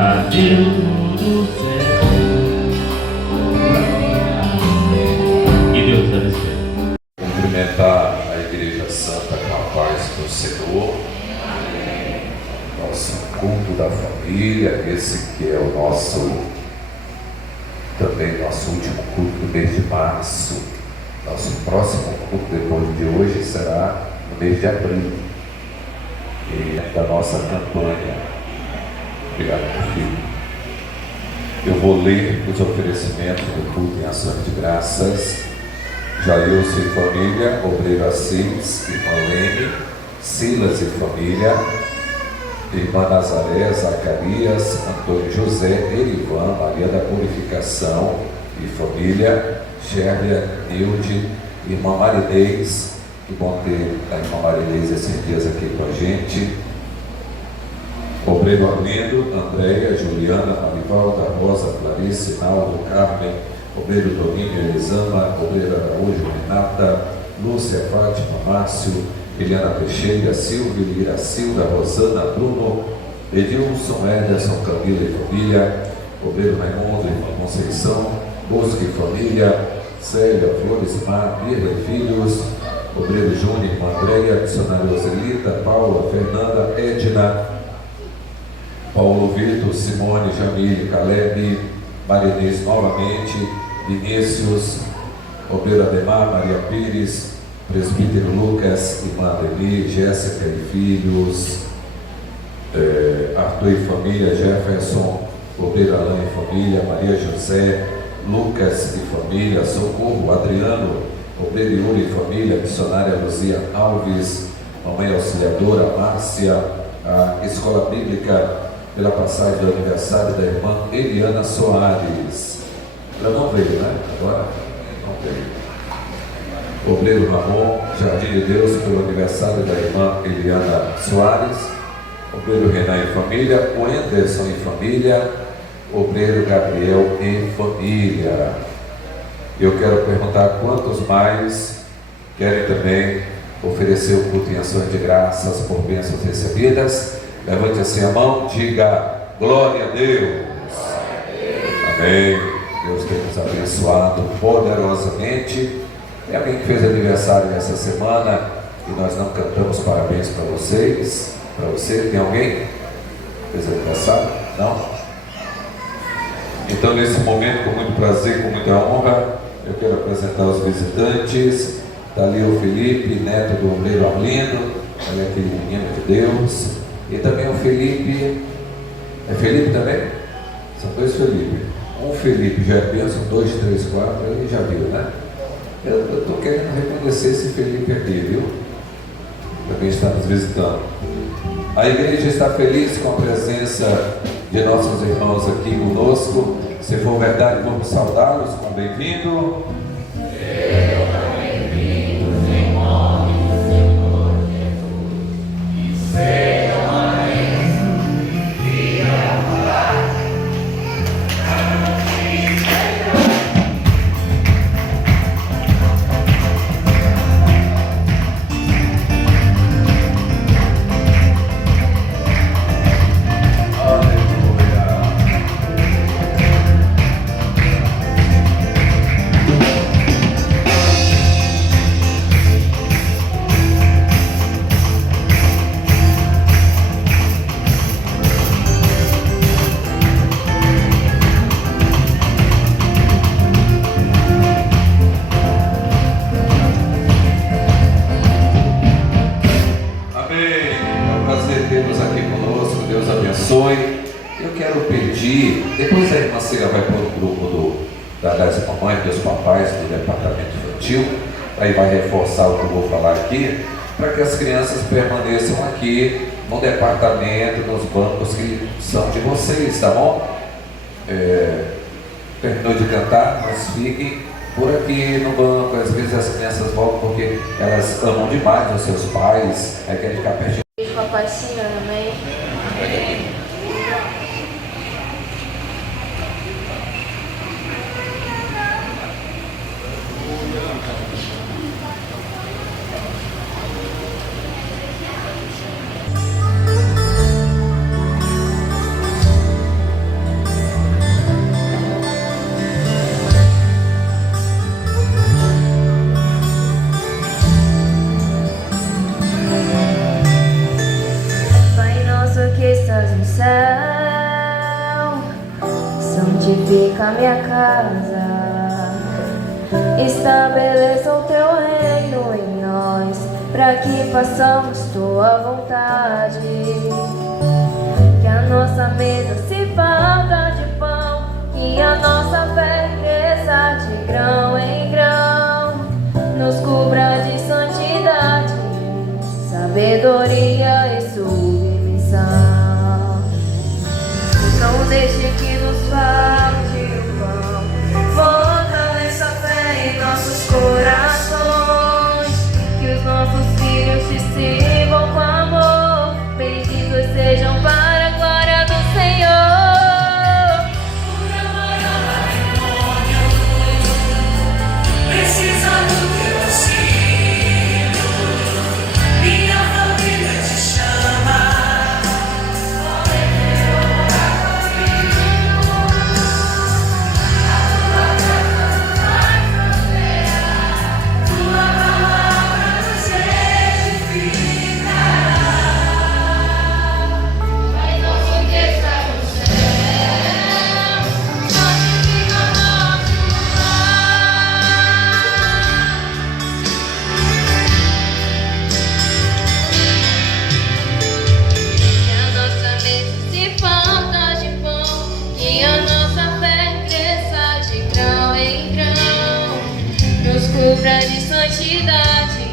Já deu tudo certo. Que Deus abençoe. Cumprimentar a Igreja Santa com a paz do Senhor. Nosso culto da família, esse que é o nosso, também nosso último culto do mês de março. Nosso próximo culto depois de hoje será no mês de abril. E é da nossa campanha. Obrigado, meu filho. Eu vou ler os oferecimentos do culto em ações de graças. Jailson e família, obreiro Assis, irmã Lene, Silas e família, irmã Nazaré, Zacarias, Antônio José, Erivan, Maria da Purificação e família, Sherlia, Nilde, irmã Marinês, que bom ter a irmã Marinês esses dias aqui com a gente, obreiro Arlindo, Andréia, Juliana, Marivalda, Rosa, Clarice, Naldo, Carmen, obreiro Domínio, Elisama, obreiro Araújo, Renata, Lúcia, Fátima, Márcio, Eliana Teixeira, Silvia, Iracilda, Rosana, Bruno, Edilson, Ederson, Camila e família, obreiro Raimundo, irmã Conceição, Bosque e família, Célia, Flores, Mar, Mirra e filhos, obreiro Júnior, irmã Andréia, missionária Roselita, Paula, Fernanda, Edna, Paulo Vitor, Simone, Jamile, Caleb, Marinês novamente, Vinícius, obreiro Ademar, Maria Pires, presbítero Lucas, irmã Adeli, Jéssica e filhos, Arthur e família, Jefferson, obreiro Alain e família, Maria José, Lucas e família, Socorro, Adriano, obreiro Yuri e família, missionária Luzia Alves, mamãe auxiliadora Márcia, a escola bíblica pela passagem do aniversário da irmã Eliana Soares. Ela não veio, né? Agora não veio. Obreiro Ramon, Jardim de Deus, pelo aniversário da irmã Eliana Soares. Obreiro Renan e família, o Anderson e família, obreiro Gabriel e família. Eu quero perguntar quantos mais querem também oferecer o culto em ações de graças por bênçãos recebidas. Levante assim a mão, diga glória a Deus. Amém. Deus tem nos abençoado poderosamente. Tem alguém que fez aniversário essa semana e nós não cantamos parabéns para vocês? Para você, tem alguém? Fez aniversário? Não? Então, nesse momento, com muito prazer, com muita honra, eu quero apresentar os visitantes. Está ali o Felipe, neto do obreiro Arlindo, olha aquele menino de Deus. E também o Felipe, é Felipe também? São dois Felipe. Um Felipe já é bênção, 2, 3, 4, aí já viu, né? Eu estou querendo reconhecer esse Felipe aqui, viu? Também está nos visitando. A igreja está feliz com a presença de nossos irmãos aqui conosco. Se for verdade, vamos saudá-los com bem-vindo. Bem-vindos em nome do Senhor Jesus. E sejam Eu quero pedir, depois a irmã Cira vai para o grupo das mamães, dos papais do departamento infantil, aí vai reforçar o que eu vou falar aqui, para que as crianças permaneçam aqui no departamento, nos bancos que são de vocês, tá bom? Terminou de cantar, mas fiquem por aqui no banco. Às vezes as crianças voltam porque elas amam demais os seus pais, aí querem ficar pertinho. Papai Senhor, amém. santifica minha casa, estabeleça o teu reino em nós, para que façamos tua vontade. Que a nossa mesa se falta de pão, que a nossa fé cresça de grão em grão, nos cubra de santidade, sabedoria e submissão. Não deixe que nos falte o pão, fortaleça a fé em nossos corações, que os nossos filhos te sirvam com amor, benditos sejam para a glória do Senhor. Precisa do teu auxílio, minha família te chama. Cubra de santidade,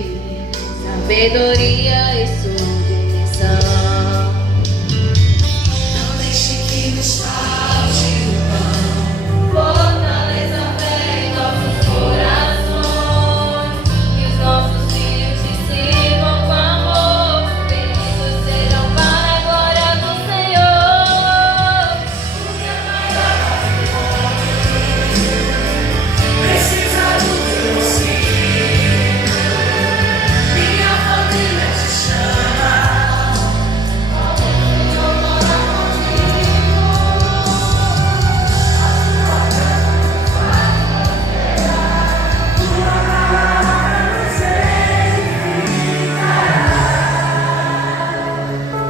sabedoria e submissão. Não deixe que nos falte o pão, Fortaleça a fé em nossos corações, que os nossos filhos te sirvam com amor, benditos sejam para a glória do Senhor. precisa do teu auxílio, minha família te chama.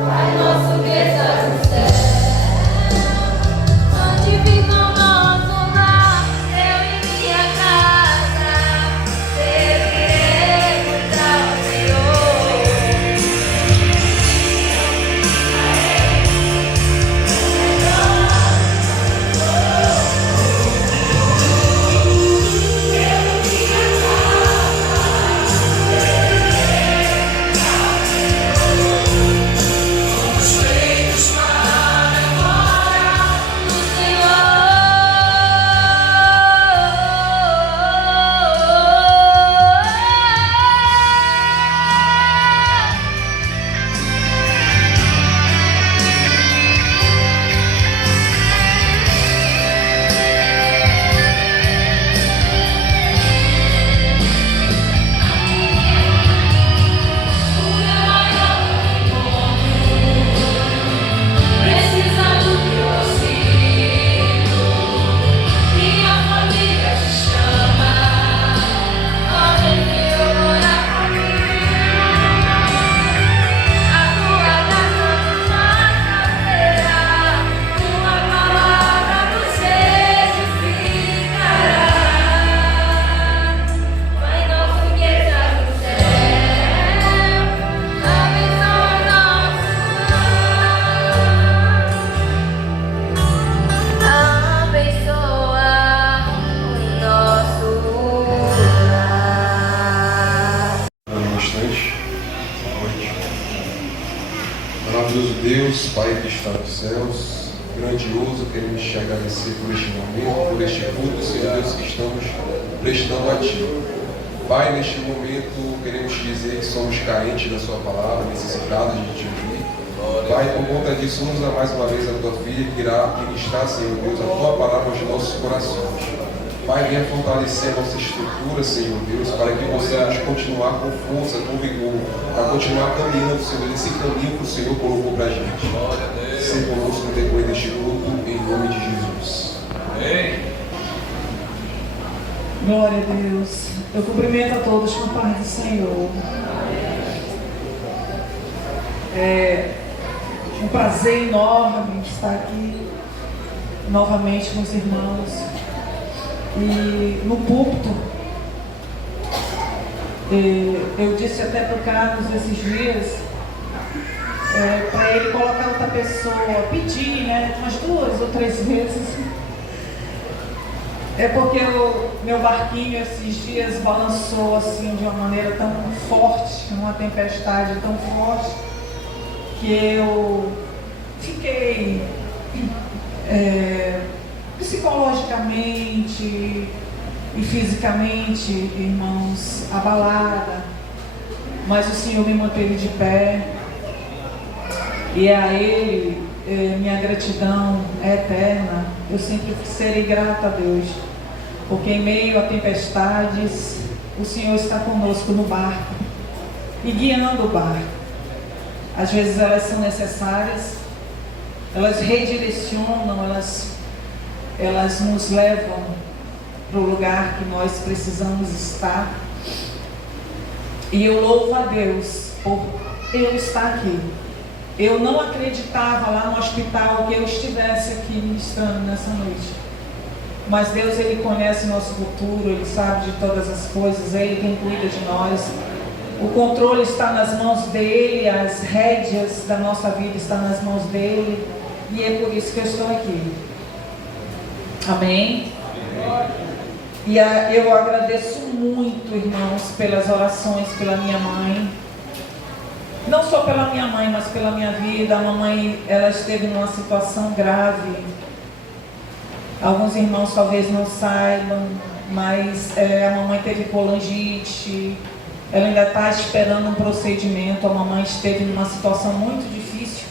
Pai nosso que estás no céu, santifica o nosso lar, eu e minha casa serviremos ao Senhor. Somos feitos para a glória Do precisa do teu auxílio, minha família te chama. Ó Senhor, a tua graça nos saciará, tua palavra nos edificará. Pai nosso que estás no céu, abençoa nosso lar, abençoa o nosso lar. Um instante, boa noite. Maravilhoso Deus, Pai que está nos céus, grandioso, queremos te agradecer por este momento, por este culto, Senhor Deus, que estamos prestando a Ti. Pai, neste momento, queremos te dizer que somos carentes da Sua palavra, necessitados de Te ouvir. Pai, por conta disso, usa mais uma vez a Tua filha que irá ministrar, Senhor Deus, a Tua palavra aos nossos corações. Pai, venha fortalecer a nossa estrutura, Senhor Deus, para que possamos continuar com força, com vigor, para continuar caminhando, Senhor, esse caminho que o Senhor colocou para a gente. Ser conosco no decorrer deste culto, em nome de Jesus. Amém. Glória a Deus. Eu cumprimento a todos com a paz do Senhor. É um prazer enorme estar aqui novamente com os irmãos. E no púlpito, eu disse até para o Carlos esses dias, para ele colocar outra pessoa, pedir, né, umas 2 ou 3 vezes. É porque o meu barquinho esses dias balançou assim de uma maneira tão forte, uma tempestade tão forte, que eu fiquei psicologicamente e fisicamente, irmãos, abalada, mas o Senhor me manteve de pé, e a Ele minha gratidão é eterna. Eu sempre serei grata a Deus, porque em meio a tempestades o Senhor está conosco no barco e guiando o barco. Às vezes elas são necessárias, elas redirecionam, elas nos levam para o lugar que nós precisamos estar. E eu louvo a Deus por eu estar aqui. Eu não acreditava lá no hospital que eu estivesse aqui ministrando nessa noite. Mas Deus, Ele conhece nosso futuro, Ele sabe de todas as coisas, Ele quem cuida de nós. O controle está nas mãos dEle, as rédeas da nossa vida estão nas mãos dEle. E é por isso que eu estou aqui. Amém? E eu agradeço muito, irmãos, pelas orações pela minha mãe. Não só pela minha mãe, mas pela minha vida. A mamãe, ela esteve numa situação grave. Alguns irmãos talvez não saibam, mas a mamãe teve colangite. Ela ainda está esperando um procedimento. A mamãe esteve numa situação muito difícil.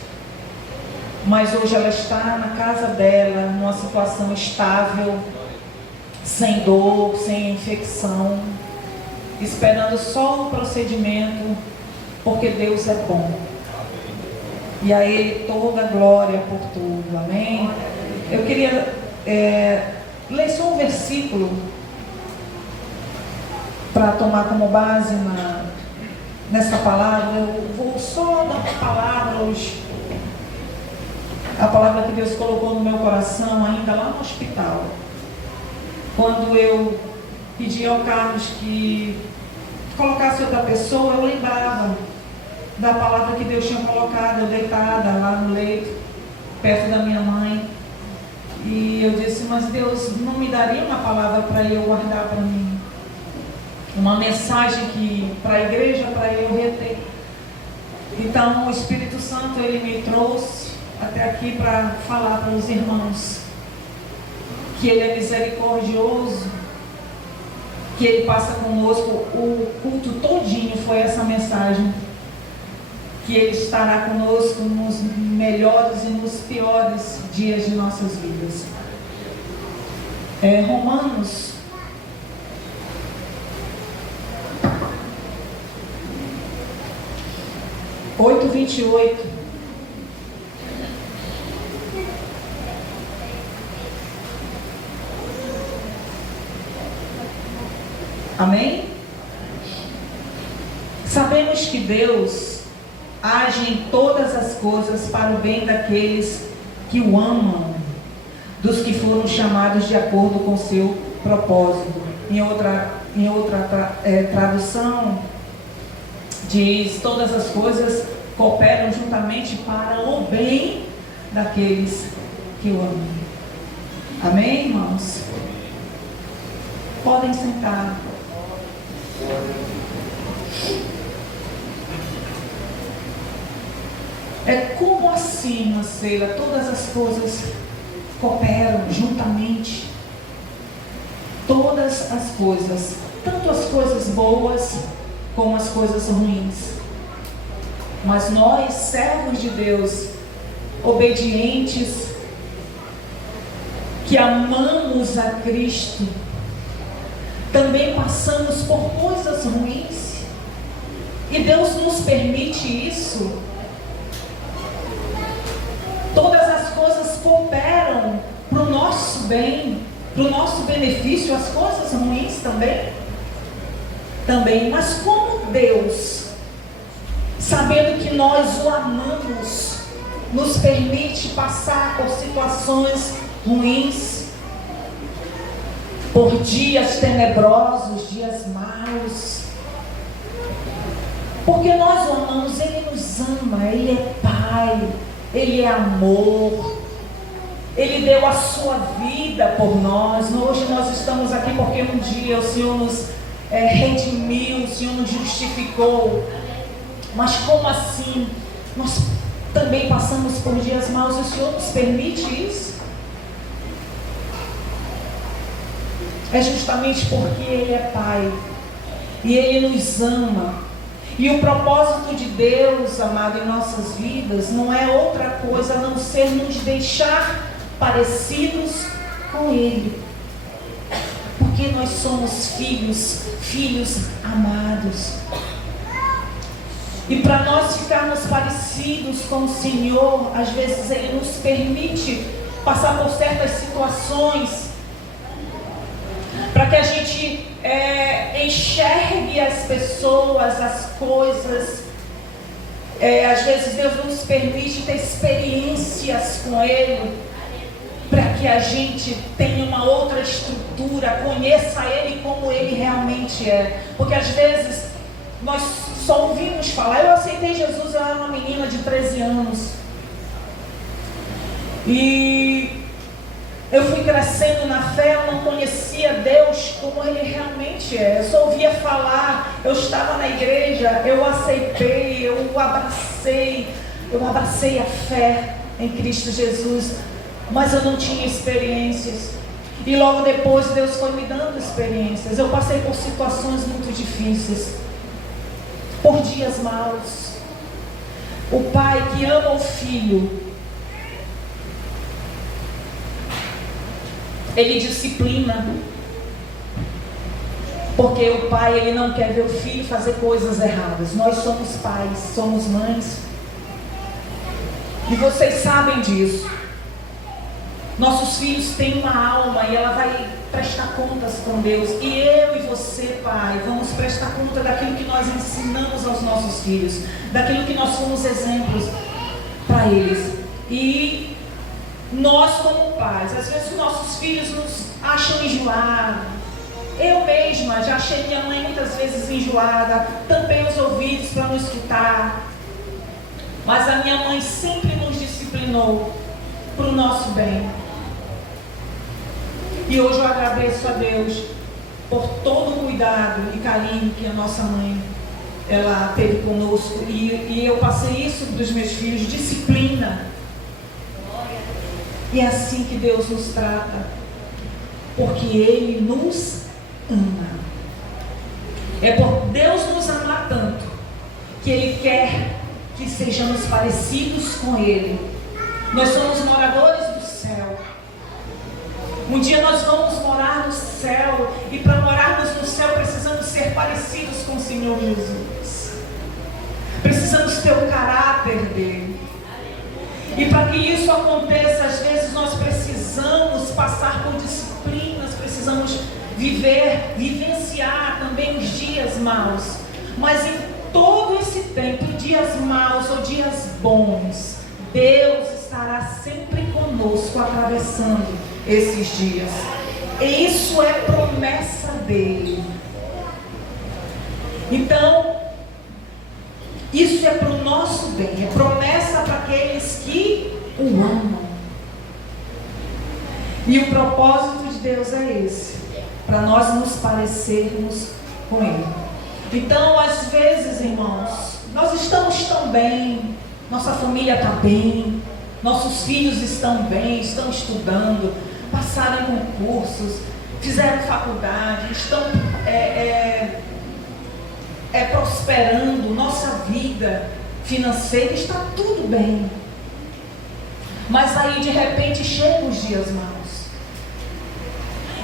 Mas hoje ela está na casa dela, numa situação estável, sem dor, sem infecção, esperando só um procedimento, porque Deus é bom. E a Ele toda a glória por tudo. Amém? Eu queria ler só um versículo para tomar como base nessa palavra. Eu vou só dar uma palavra hoje. A palavra que Deus colocou no meu coração ainda lá no hospital. Quando eu pedi ao Carlos que colocasse outra pessoa, eu lembrava da palavra que Deus tinha colocado, eu deitada lá no leito, perto da minha mãe. E eu disse, mas Deus não me daria uma palavra para eu guardar para mim? Uma mensagem para a igreja, para eu reter. Então o Espírito Santo, Ele me trouxe até aqui para falar para os irmãos que Ele é misericordioso, que Ele passa conosco. O culto todinho foi essa mensagem, que Ele estará conosco nos melhores e nos piores dias de nossas vidas. Romanos 8:28. Amém? Sabemos que Deus age em todas as coisas para o bem daqueles que o amam, dos que foram chamados de acordo com seu propósito. Em outra tradução diz: todas as coisas cooperam juntamente para o bem daqueles que o amam. Amém, irmãos? Podem sentar. Como assim, Marcela? Todas as coisas cooperam juntamente. Todas as coisas, tanto as coisas boas como as coisas ruins. Mas nós, servos de Deus, obedientes, que amamos a Cristo, também passamos por coisas ruins, e Deus nos permite isso. Todas as coisas cooperam para o nosso bem, para o nosso benefício, as coisas ruins também. Mas como Deus, sabendo que nós o amamos, nos permite passar por situações ruins, por dias tenebrosos, dias maus. Porque nós o amamos, Ele nos ama, Ele é Pai, Ele é amor. Ele deu a sua vida por nós. Hoje nós estamos aqui porque um dia o Senhor nos redimiu, o Senhor nos justificou. Mas como assim? Nós também passamos por dias maus e o Senhor nos permite isso? É justamente porque Ele é Pai e Ele nos ama. E o propósito de Deus, amado, em nossas vidas não é outra coisa a não ser nos deixar parecidos com Ele. Porque nós somos filhos amados. E para nós ficarmos parecidos com o Senhor, às vezes Ele nos permite passar por certas situações para que a gente enxergue as pessoas, as coisas. Às vezes Deus nos permite ter experiências com Ele, para que a gente tenha uma outra estrutura, conheça Ele como Ele realmente é. Porque às vezes nós só ouvimos falar. Eu aceitei Jesus, eu era uma menina de 13 anos. E eu fui crescendo na fé, eu não conhecia Deus como Ele realmente é. Eu só ouvia falar, eu estava na igreja, eu aceitei, eu abracei a fé em Cristo Jesus, mas eu não tinha experiências. E logo depois Deus foi me dando experiências. Eu passei por situações muito difíceis, por dias maus. O pai que ama o filho, ele disciplina, porque o pai, ele não quer ver o filho fazer coisas erradas. Nós somos pais, somos mães, e vocês sabem disso. Nossos filhos têm uma alma e ela vai prestar contas com Deus. E eu e você, pai, vamos prestar conta daquilo que nós ensinamos aos nossos filhos, daquilo que nós fomos exemplos para eles. E nós, como pais, às vezes os nossos filhos nos acham enjoados. Eu mesma já achei minha mãe muitas vezes enjoada, tampei os ouvidos para não escutar. Mas a minha mãe sempre nos disciplinou para o nosso bem. E hoje eu agradeço a Deus por todo o cuidado e carinho que a nossa mãe ela teve conosco. E eu passei isso dos meus filhos, disciplina. E é assim que Deus nos trata, porque Ele nos ama. É por Deus nos amar tanto que Ele quer que sejamos parecidos com Ele. Nós somos moradores do céu. Um dia nós vamos morar no céu, e para morarmos no céu precisamos ser parecidos com o Senhor Jesus. Precisamos ter o caráter dele. E para que isso aconteça, às vezes nós precisamos passar por disciplinas, precisamos vivenciar também os dias maus. Mas em todo esse tempo, dias maus ou dias bons, Deus estará sempre conosco atravessando esses dias. E isso é promessa dele. Então, isso é para o nosso bem, é promessa para aqueles que o amam. E o propósito de Deus é esse, para nós nos parecermos com Ele. Então, às vezes, irmãos, nós estamos tão bem, nossa família está bem, nossos filhos estão bem, estão estudando, passaram em concursos, fizeram faculdade, estão prosperando, nossa vida financeira está tudo bem. Mas aí de repente chegam os dias maus.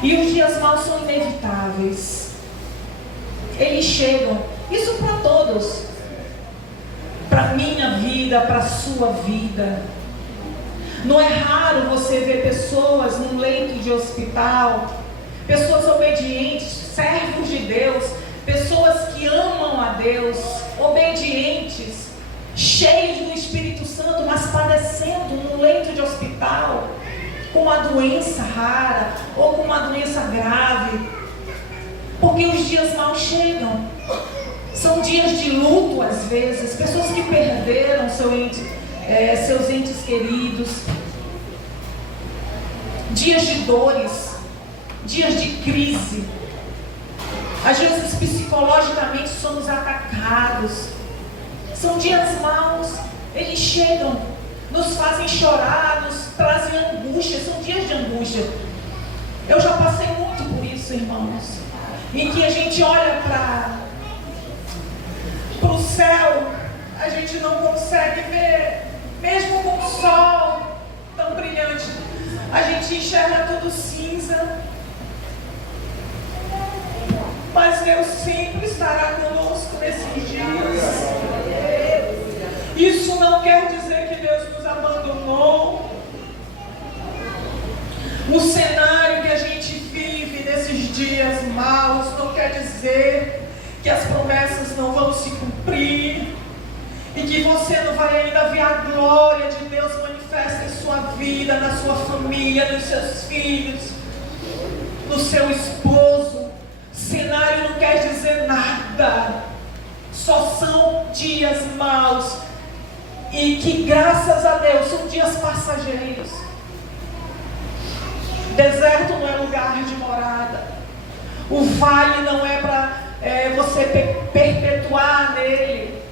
E os dias maus são inevitáveis. Eles chegam. Isso para todos. Para a minha vida, para a sua vida. Não é raro você ver pessoas num leito de hospital, pessoas obedientes, servos de Deus, pessoas que amam a Deus, obedientes, cheios do Espírito Santo, mas padecendo num leito de hospital, com uma doença rara ou com uma doença grave, porque os dias maus chegam. São dias de luto às vezes, pessoas que perderam seus entes queridos, dias de dores, dias de crise. Às vezes psicologicamente somos atacados. São dias maus, eles chegam, nos fazem chorar, nos trazem angústia, são dias de angústia. Eu já passei muito por isso, irmãos, em que a gente olha para o céu, a gente não consegue ver, mesmo com o sol tão brilhante, a gente enxerga tudo cinza. Mas Deus sempre estará conosco nesses dias. Isso não quer dizer que Deus nos abandonou. O cenário que a gente vive nesses dias maus não quer dizer que as promessas não vão se cumprir e que você não vai ainda ver a glória de Deus manifesta em sua vida, na sua família, nos seus filhos, no seu esposo. Cenário não quer dizer nada, só são dias maus e que, graças a Deus, são dias passageiros. Deserto não é lugar de morada, o vale não é para você perpetuar nele.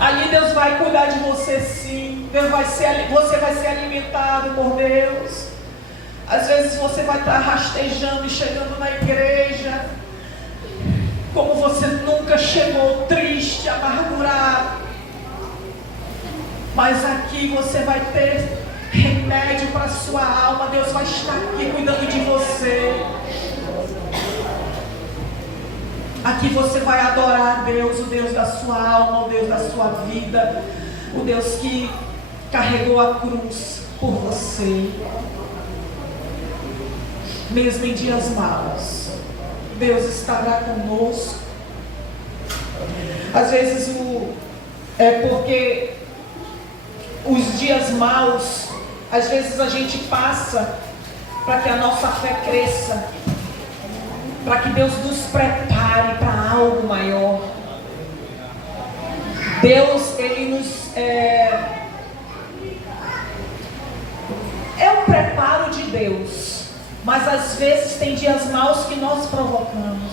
Ali Deus vai cuidar de você, sim. Você vai ser alimentado por Deus. Às vezes você vai estar rastejando e chegando na igreja como você nunca chegou, triste, amargurado. Mas aqui você vai ter remédio para a sua alma. Deus vai estar aqui cuidando de você. Aqui você vai adorar a Deus, o Deus da sua alma, o Deus da sua vida, o Deus que carregou a cruz por você. Mesmo em dias maus, Deus estará conosco. Às vezes é porque os dias maus, às vezes a gente passa para que a nossa fé cresça, para que Deus nos prepare para algo maior. Deus, Ele nos... É um preparo de Deus, mas às vezes tem dias maus que nós provocamos.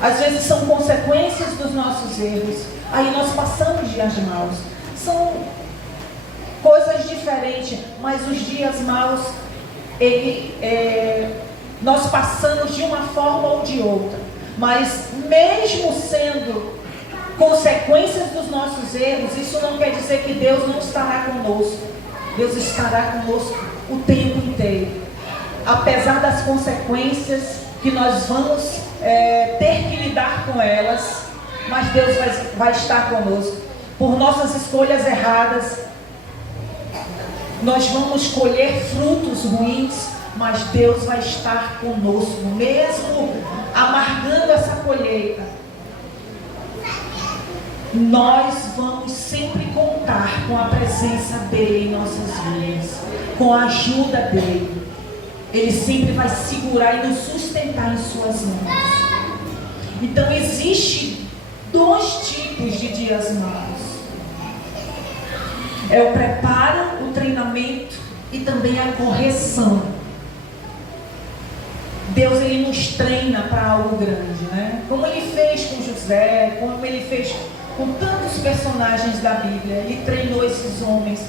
Às vezes são consequências dos nossos erros. Aí nós passamos dias maus. São coisas diferentes, mas os dias maus, nós passamos de uma forma ou de outra. Mas mesmo sendo consequências dos nossos erros, isso não quer dizer que Deus não estará conosco. Deus estará conosco o tempo inteiro. Apesar das consequências que nós vamos ter que lidar com elas, mas Deus vai estar conosco. Por nossas escolhas erradas, nós vamos colher frutos ruins, mas Deus vai estar conosco, mesmo amargando essa colheita. Nós vamos sempre contar com a presença dEle em nossas vidas, com a ajuda dEle. Ele sempre vai segurar e nos sustentar em suas mãos. Então existe 2 tipos de dias maus. É o preparo, o treinamento e também a correção. Deus, Ele nos treina para algo grande, né? Como Ele fez com José, como Ele fez com tantos personagens da Bíblia. Ele treinou esses homens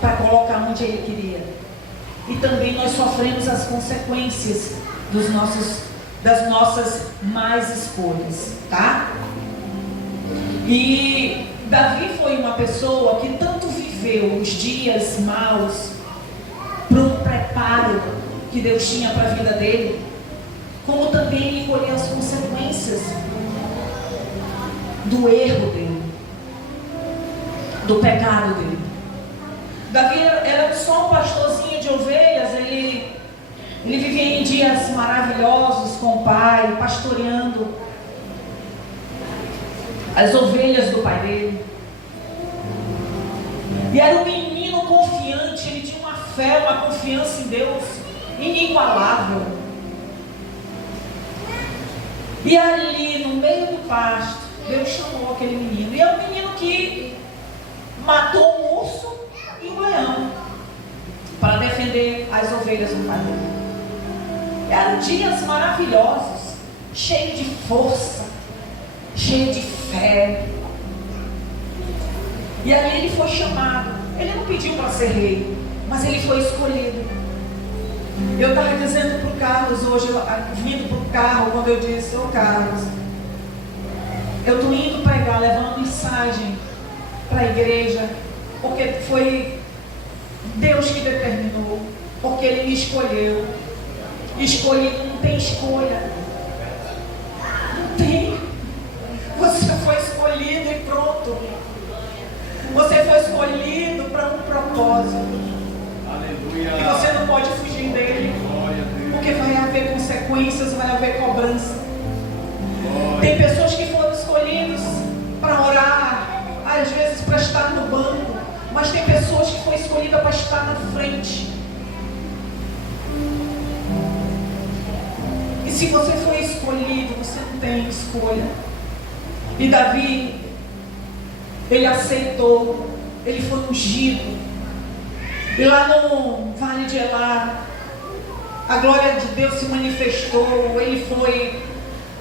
para colocar onde Ele queria. E também nós sofremos as consequências das nossas más escolhas, tá? E Davi foi uma pessoa que tanto viveu os dias maus para um preparo que Deus tinha para a vida dele, como também ele colheu as consequências do erro dele, do pecado dele. Davi era só um pastorzinho de ovelhas. Ele vivia em dias maravilhosos com o pai, pastoreando as ovelhas do pai dele. E era um menino com fé, uma confiança em Deus inigualável. E ali, no meio do pasto, Deus chamou aquele menino. E é um menino que matou um urso e um leão para defender as ovelhas do pai dele. Eram dias maravilhosos, cheios de força, cheios de fé. E ali ele foi chamado. Ele não pediu para ser rei, mas ele foi escolhido. Eu estava dizendo para o Carlos hoje, vindo para o carro, quando eu disse: ô Carlos, eu estou indo pregar, levando mensagem para a igreja, porque foi Deus que determinou, porque Ele me escolheu. Escolhido não tem escolha. Não tem. Você foi escolhido e pronto. Você foi escolhido para um propósito. Aleluia. E você não pode fugir dele. Porque vai haver consequências, vai haver cobrança. Tem pessoas que foram escolhidas para orar, às vezes para estar no banco, mas tem pessoas que foram escolhidas para estar na frente. E se você foi escolhido, você não tem escolha. E Davi, ele aceitou, ele foi ungido. E lá no Vale de Elá, a glória de Deus se manifestou. Ele foi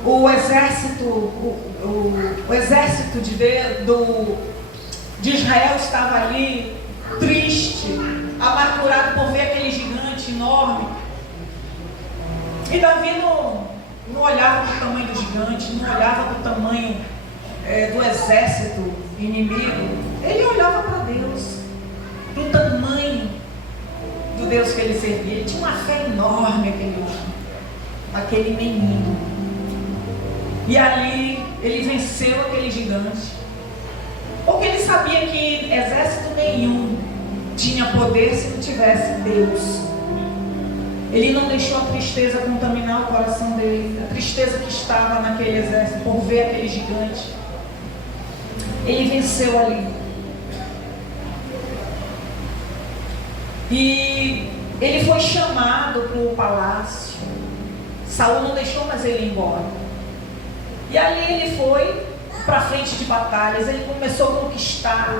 o exército, o exército de Israel estava ali, triste, amargurado por ver aquele gigante enorme. E Davi não olhava para o tamanho do gigante, não olhava para o tamanho do exército inimigo. Ele olhava para Deus, para o tamanho do Deus que ele servia. Ele tinha uma fé enorme, aquele menino. E ali ele venceu aquele gigante, porque ele sabia que exército nenhum tinha poder se não tivesse Deus. Ele não deixou a tristeza contaminar o coração dele, a tristeza que estava naquele exército por ver aquele gigante. Ele venceu ali. E ele foi chamado para o palácio. Saul não deixou mais ele ir embora. E ali ele foi para frente de batalhas. Ele começou a conquistar.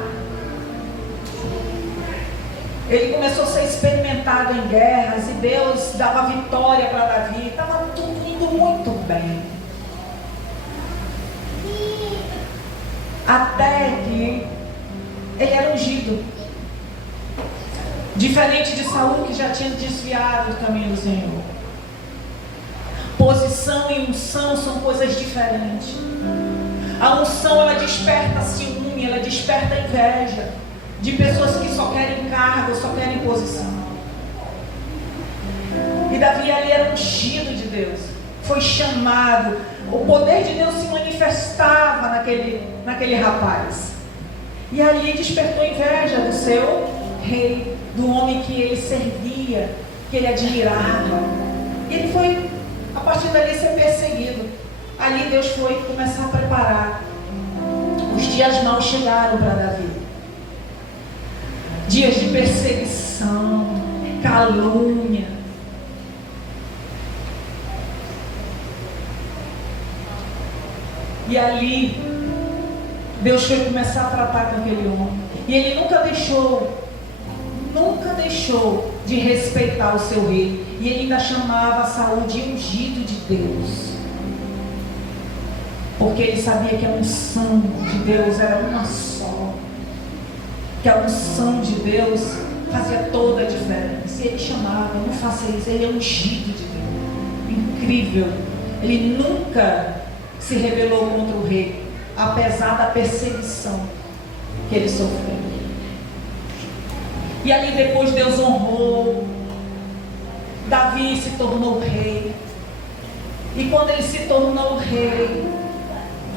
Ele começou a ser experimentado em guerras. E Deus dava vitória para Davi. Estava tudo indo muito bem. Até que ele era ungido. Diferente de Saul, que já tinha desviado do caminho do Senhor. Posição e unção são coisas diferentes. A unção, ela desperta ciúme, ela desperta inveja de pessoas que só querem cargo, só querem posição. E Davi ali era ungido de Deus, foi chamado. O poder de Deus se manifestava naquele rapaz. E ali despertou inveja do seu rei, do homem que ele servia, que ele admirava. E ele foi, a partir dali, ser perseguido. Ali Deus foi começar a preparar. Os dias maus chegaram para Davi. Dias de perseguição, calúnia. E ali Deus foi começar a tratar com aquele homem. E ele nunca deixou de respeitar o seu rei. E ele ainda chamava Saul de ungido de Deus, porque ele sabia que a unção de Deus era uma só, que a unção de Deus fazia toda a diferença. E ele chamava: não faça isso, ele é ungido de Deus. Incrível. Ele nunca se rebelou contra o rei, apesar da perseguição que ele sofreu. E ali depois Deus honrou. Davi se tornou rei. E quando ele se tornou rei,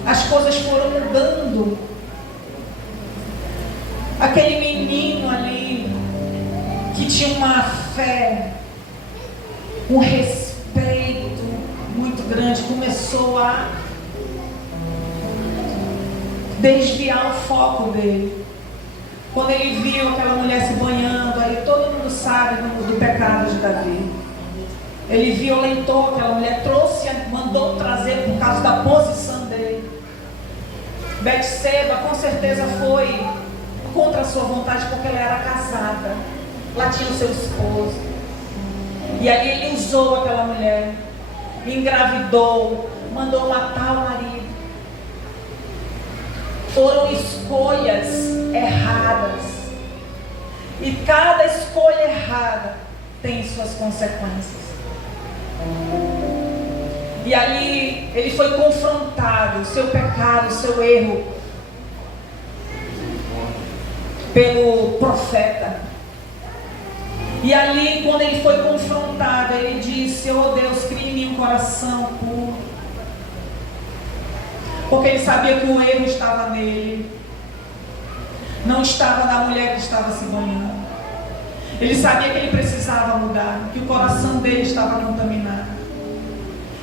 as coisas foram mudando. Aquele menino ali, que tinha uma fé, um respeito muito grande, começou a desviar o foco dele. Quando ele viu aquela mulher se banhando, aí todo mundo sabe do pecado de Davi. Ele violentou aquela mulher, mandou trazer por causa da posição dele. Betseba com certeza foi contra a sua vontade, porque ela era casada. Lá tinha o seu esposo. E aí ele usou aquela mulher, engravidou, mandou matar o marido. Foram escolhas erradas. E cada escolha errada tem suas consequências. E ali ele foi confrontado, o seu pecado, o seu erro, pelo profeta. E ali, quando ele foi confrontado, ele disse: oh Deus, crie em mim um coração puro. Porque ele sabia que o erro estava nele, não estava na mulher que estava se banhando. Ele sabia que ele precisava mudar, que o coração dele estava contaminado.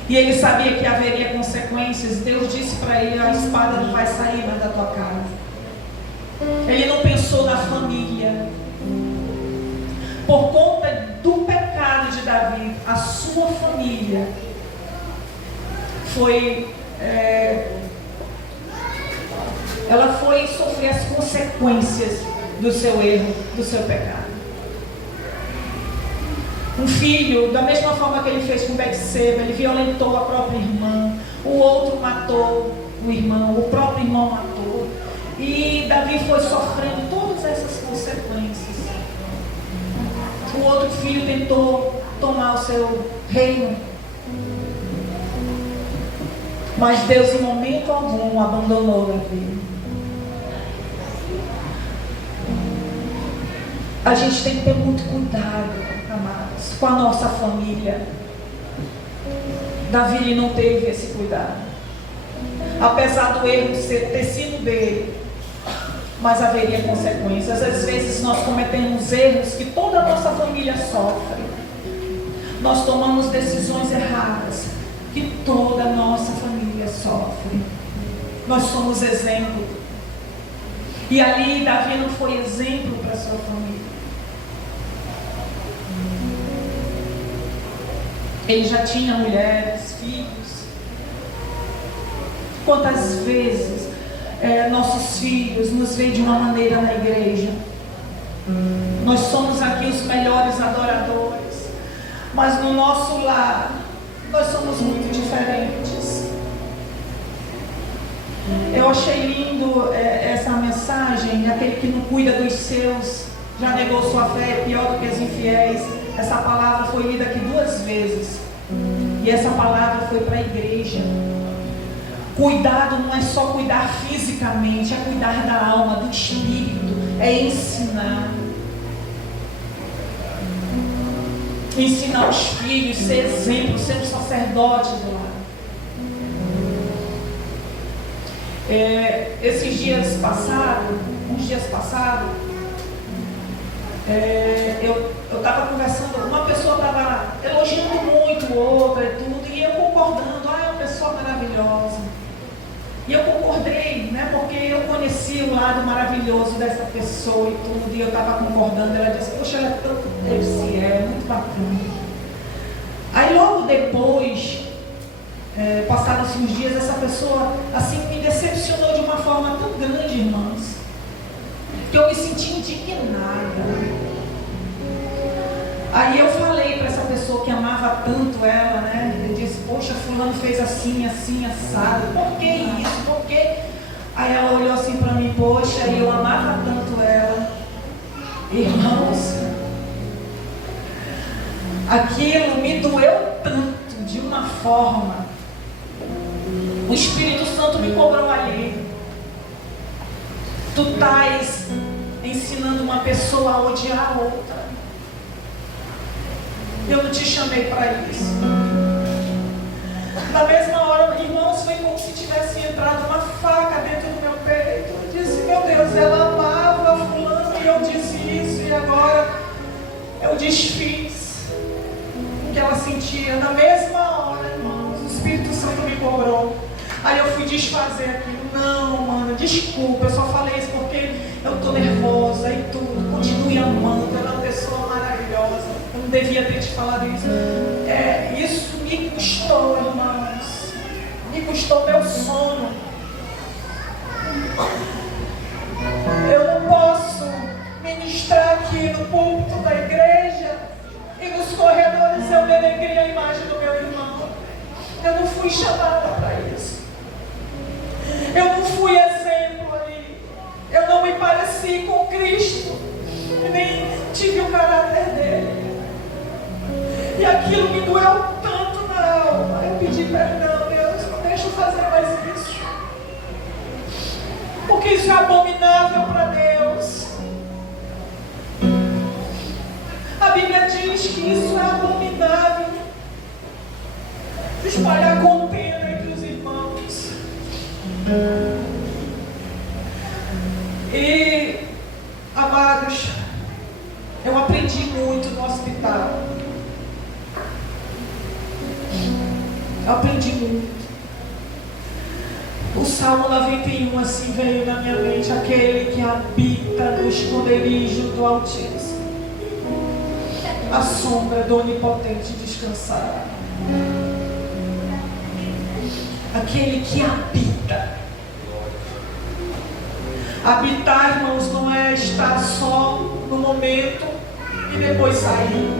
E ele sabia que haveria consequências. Deus disse para ele: a espada não vai sair mais da tua casa. Ele não pensou na família. Por conta do pecado de Davi, a sua família ela foi sofrer as consequências do seu erro, do seu pecado. Um filho, da mesma forma que ele fez com Betseba, ele violentou a própria irmã. O outro matou o irmão, o próprio irmão matou. E Davi foi sofrendo todas essas consequências. O outro filho tentou tomar o seu reino, mas Deus em momento algum abandonou Davi. A gente tem que ter muito cuidado, amados, com a nossa família. Davi não teve esse cuidado. Apesar do erro ter sido dele, mas haveria consequências. Às vezes nós cometemos erros que toda a nossa família sofre. Nós tomamos decisões erradas que toda a nossa família sofre. Nós somos exemplo. E ali Davi não foi exemplo para sua família. Ele já tinha mulheres, filhos. Quantas vezes nossos filhos nos veem de uma maneira na igreja? Nós somos aqui os melhores adoradores, mas no nosso lar nós somos muito diferentes. Eu achei lindo essa mensagem: aquele que não cuida dos seus já negou sua fé, é pior do que os infiéis. Essa palavra foi lida aqui 2 vezes, e essa palavra foi para a igreja. Cuidado não é só cuidar fisicamente, é cuidar da alma, do espírito, é ensinar. Ensinar os filhos, ser exemplo, ser um sacerdote do lar. Uns dias passados, eu estava conversando, uma pessoa estava elogiando muito outra e tudo, e eu concordando: é uma pessoa maravilhosa. E eu concordei, né, porque eu conheci o lado maravilhoso dessa pessoa e tudo, e eu estava concordando. Ela disse: poxa, ela é tanto muito bacana. Aí logo depois, passados uns dias, essa pessoa assim me decepcionou de uma forma tão grande, irmãos, que eu me senti indignada. Aí eu falei para essa pessoa que amava tanto ela, né? Eu disse: poxa, fulano fez assim, assim, assado. Por que isso? Por quê? Aí ela olhou assim para mim: poxa, eu amava tanto ela. Irmãos, aquilo me doeu tanto, de uma forma. O Espírito Santo me cobrou ali. Tu estás ensinando uma pessoa a odiar a outra. Eu não te chamei para isso. Na mesma hora, irmãos, foi como se tivesse entrado uma faca dentro do meu peito. Eu disse: meu Deus, ela amava fulano e eu disse isso, e agora eu desfiz o que ela sentia. Na mesma hora, irmãos, o Espírito Santo me cobrou. Aí eu fui desfazer aquilo. Não, mano, desculpa, eu só falei isso porque eu tô nervosa e tudo. Continue amando, ela é uma pessoa maravilhosa. não devia ter te falado isso. Isso me custou, irmãos. Me custou meu sono. Eu não posso ministrar aqui no púlpito da igreja e nos corredores eu denegrir a imagem do meu irmão. Eu não fui chamada para isso. Eu não fui exemplo ali. Eu não me pareci com Cristo. Nem tive o caráter dele. E aquilo me doeu tanto na alma. Eu pedi perdão, Deus, não deixa eu fazer mais isso. Porque isso é abominável para Deus. A Bíblia diz que isso é abominável. Espalhar contenda entre os irmãos. E, amados, eu aprendi muito no hospital. Eu aprendi muito. O Salmo 91 assim veio na minha mente: aquele que habita no esconderijo do Altíssimo, a sombra do Onipotente descansará. Aquele que habita. Habitar, irmãos, não é estar só no momento e depois sair.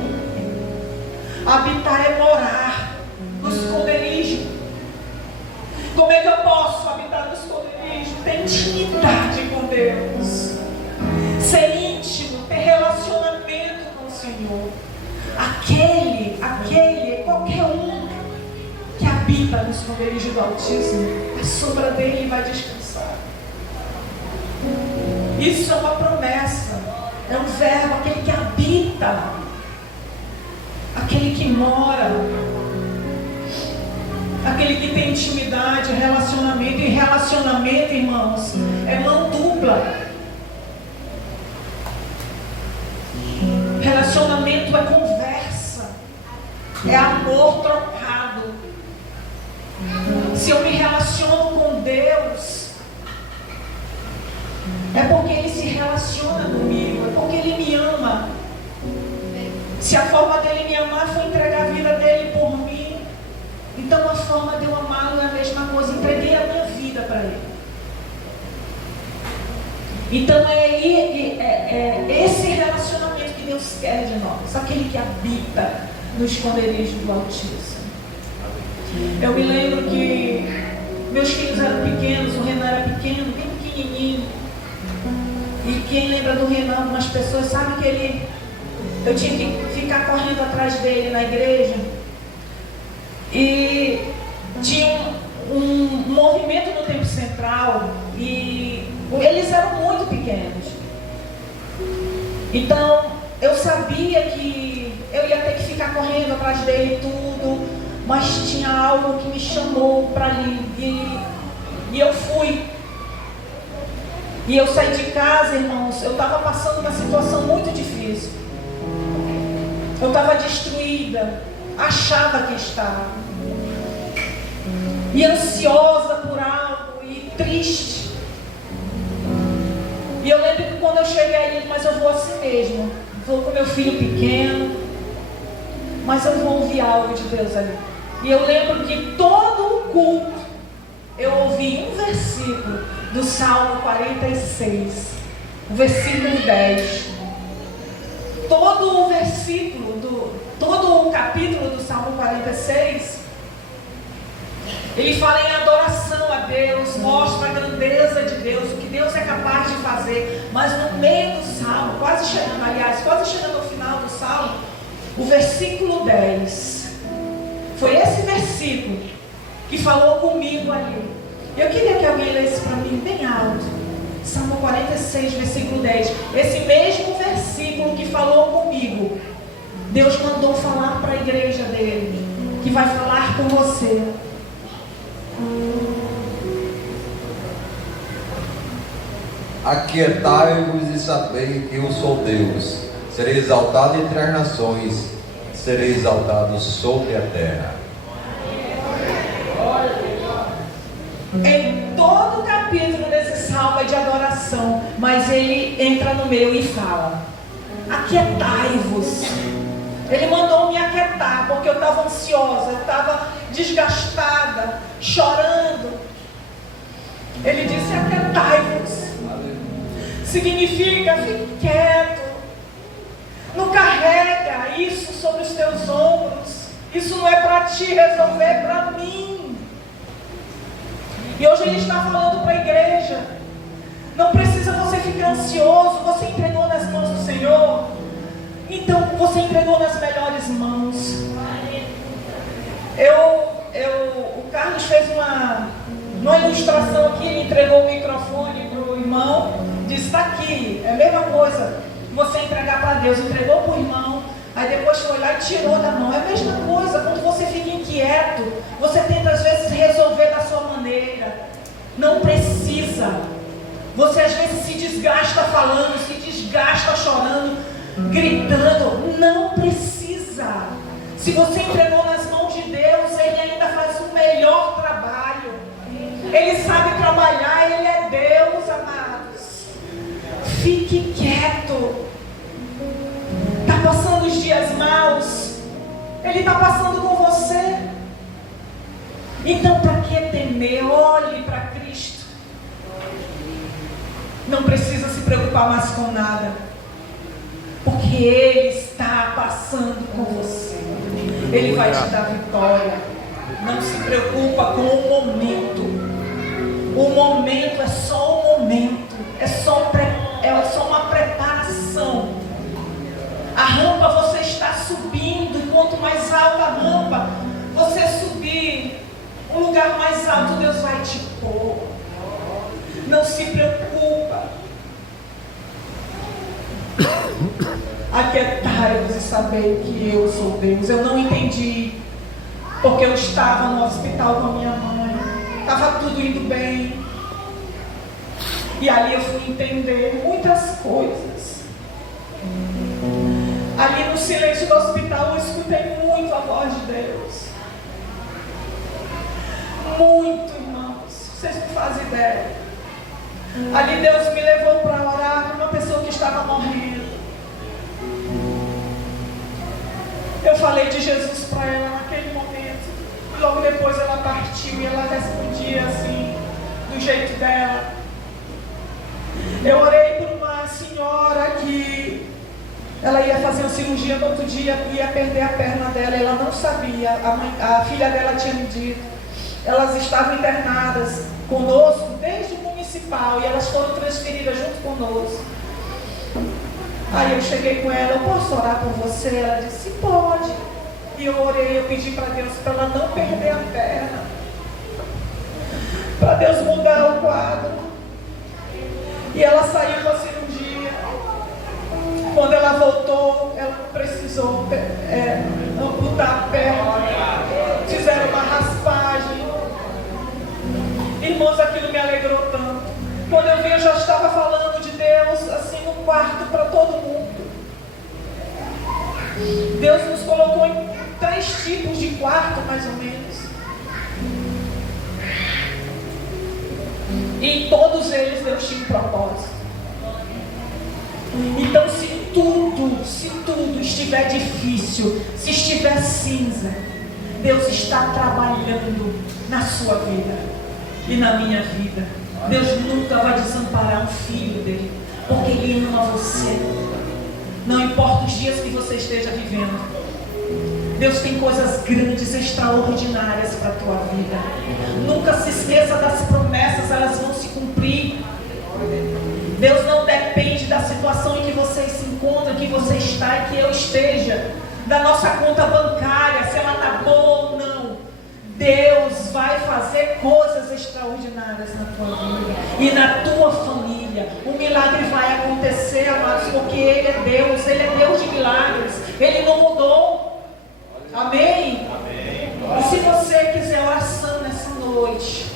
Habitar é morar no esconderijo. Como é que eu posso habitar no esconderijo? Ter intimidade com Deus, ser íntimo, ter relacionamento com o Senhor. Aquele, qualquer um que habita no esconderijo do Altíssimo, a sombra dele vai descansar. Isso é uma promessa, é um verbo, aquele que habita, aquele que mora, aquele que tem intimidade, relacionamento. E relacionamento, irmãos, é mão dupla. Relacionamento é conversa, é amor trocado. Se eu me relaciono com Deus, é porque Ele se relaciona comigo, é porque Ele me ama. Se a forma dele me amar foi entregar a vida dele por mim, então a forma de eu amá-lo é a mesma coisa. Entreguei a minha vida para Ele. Então é esse relacionamento que Deus quer de nós, aquele que habita no esconderijo do Altíssimo. Eu me lembro que meus filhos eram pequenos, o Renan era pequeno, bem pequenininho. E quem lembra do Renan, algumas pessoas sabem que eu tinha que ficar correndo atrás dele na igreja. E tinha um movimento no Templo Central e eles eram muito pequenos. Então eu sabia que eu ia ter que ficar correndo atrás dele tudo, mas tinha algo que me chamou para ali e eu fui. E eu saí de casa, irmãos, eu estava passando uma situação muito difícil. Eu estava destruída, achava que estava. E ansiosa por algo, e triste. E eu lembro que quando eu cheguei aí, mas eu vou assim mesmo. Vou com meu filho pequeno, mas eu vou ouvir algo de Deus ali. E eu lembro que todo o culto, eu ouvi um versículo do Salmo 46, o versículo 10. Todo o capítulo do Salmo 46, ele fala em adoração a Deus, mostra a grandeza de Deus, o que Deus é capaz de fazer. Mas no meio do Salmo, quase chegando ao final do Salmo, o versículo 10, foi esse versículo que falou comigo ali. Eu queria que alguém lesse para mim bem alto. Salmo 46, versículo 10. Esse mesmo versículo que falou comigo, Deus mandou falar para a igreja dele, que vai falar com você. Aquietai-vos e sabei que eu sou Deus. Serei exaltado entre as nações, serei exaltado sobre a terra. Em todo o capítulo desse salmo é de adoração, mas ele entra no meio e fala: aquietai-vos. Ele mandou me aquietar, porque eu estava ansiosa, eu estava desgastada, chorando. Ele disse: aquietai-vos. Significa, fique quieto. Não carrega isso sobre os teus ombros. Isso não é para ti resolver, é para mim. E hoje ele está falando para a igreja. Não precisa você ficar ansioso. Você entregou nas mãos do Senhor. Então você entregou nas melhores mãos. O Carlos fez uma ilustração aqui. Ele entregou o microfone para o irmão. Disse: está aqui. É a mesma coisa. Você entregar para Deus. Entregou para o irmão. Aí depois foi lá e tirou da mão. É a mesma coisa. Quando você fica inquieto, você tenta às vezes resolver da sua maneira. Não precisa. Você às vezes se desgasta falando, se desgasta chorando, gritando. Não precisa. Se você entregou nas mãos de Deus, Ele ainda faz o melhor trabalho. Ele sabe trabalhar, Ele é Deus, amados. Fique quieto. Está passando os dias maus. Ele está passando com você. Então, para que temer? Olhe para Cristo. Não precisa se preocupar mais com nada, porque Ele está passando com você. Ele vai te dar vitória. Não se preocupa com o momento. O momento é só um momento. É só uma preparação. A rampa você está subindo. E quanto mais alta a rampa você subir, um lugar mais alto Deus vai te pôr. Não se preocupa. Aquietai-vos e sabei que eu sou Deus. Eu não entendi, porque eu estava no hospital com a minha mãe. Estava tudo indo bem. E ali eu fui entender muitas coisas. Ali no silêncio do hospital eu escutei muito a voz de Deus. Muito, irmãos. Vocês não fazem ideia. Ali Deus me levou para orar por uma pessoa que estava morrendo. Eu falei de Jesus para ela naquele momento. E logo depois ela partiu e ela respondia assim, do jeito dela. Eu orei por uma senhora que ela ia fazer uma cirurgia no outro dia, ia perder a perna dela. Ela não sabia, a filha dela tinha me dito. Elas estavam internadas conosco desde o municipal e elas foram transferidas junto conosco. Aí eu cheguei com ela: eu posso orar por você? Ela disse: pode. E eu orei, eu pedi para Deus para ela não perder a perna, para Deus mudar o quadro. E ela saiu da cirurgia. Quando ela voltou, ela precisou amputar a perna. Fizeram uma raspagem. Irmãos, aquilo me alegrou tanto. Quando eu vi, eu já estava falando de Deus assim no quarto para todo mundo. Deus nos colocou em 3 tipos de quarto, mais ou menos. E em todos eles Deus tinha um propósito. Então, se tudo estiver difícil, se estiver cinza, Deus está trabalhando na sua vida e na minha vida. Deus nunca vai desamparar um filho dele, porque Ele ama você. Não importa os dias que você esteja vivendo, Deus tem coisas grandes, extraordinárias para a tua vida. Nunca se esqueça das promessas, elas vão se cumprir. Deus não depende da situação em que você se encontra, que você está e que eu esteja, da nossa conta bancária, se ela está boa ou não. Deus vai fazer coisas extraordinárias na tua vida e na tua família. O milagre vai acontecer, amados, porque Ele é Deus de milagres. Ele não mudou. Amém? Amém. E se você quiser oração nessa noite,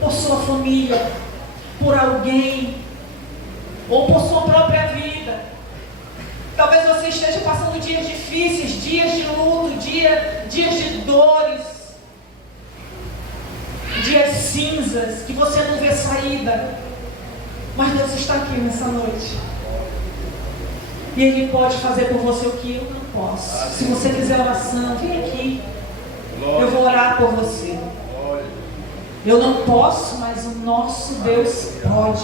por sua família, por alguém, ou por sua própria vida, talvez você esteja passando dias difíceis, dias de luto, dias de dores, dias cinzas, que você não vê saída, mas Deus está aqui nessa noite. E Ele pode fazer por você o que eu não posso. Se você quiser oração, vem aqui. Eu vou orar por você. Eu não posso, mas o nosso Deus pode.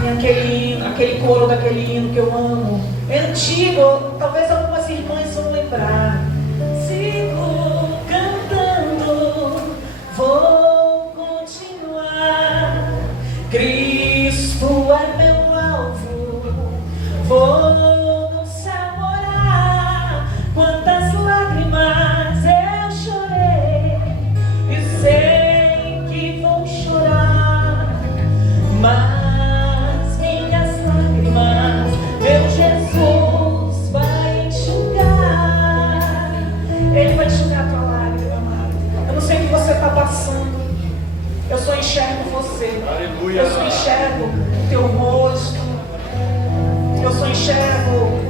Tem aquele coro daquele hino que eu amo. É antigo, talvez algumas irmãs vão lembrar. Sigo cantando, vou continuar. Cristo é meu alvo, vou no céu morar. Quantas lágrimas eu chorei e sei que vou chorar, mas minhas lágrimas meu Jesus vai enxugar. Ele vai enxugar a tua lágrima, amado. Eu não sei o que você está passando. Eu só enxergo você. Aleluia. Eu só enxergo o teu rosto. Eu só enxergo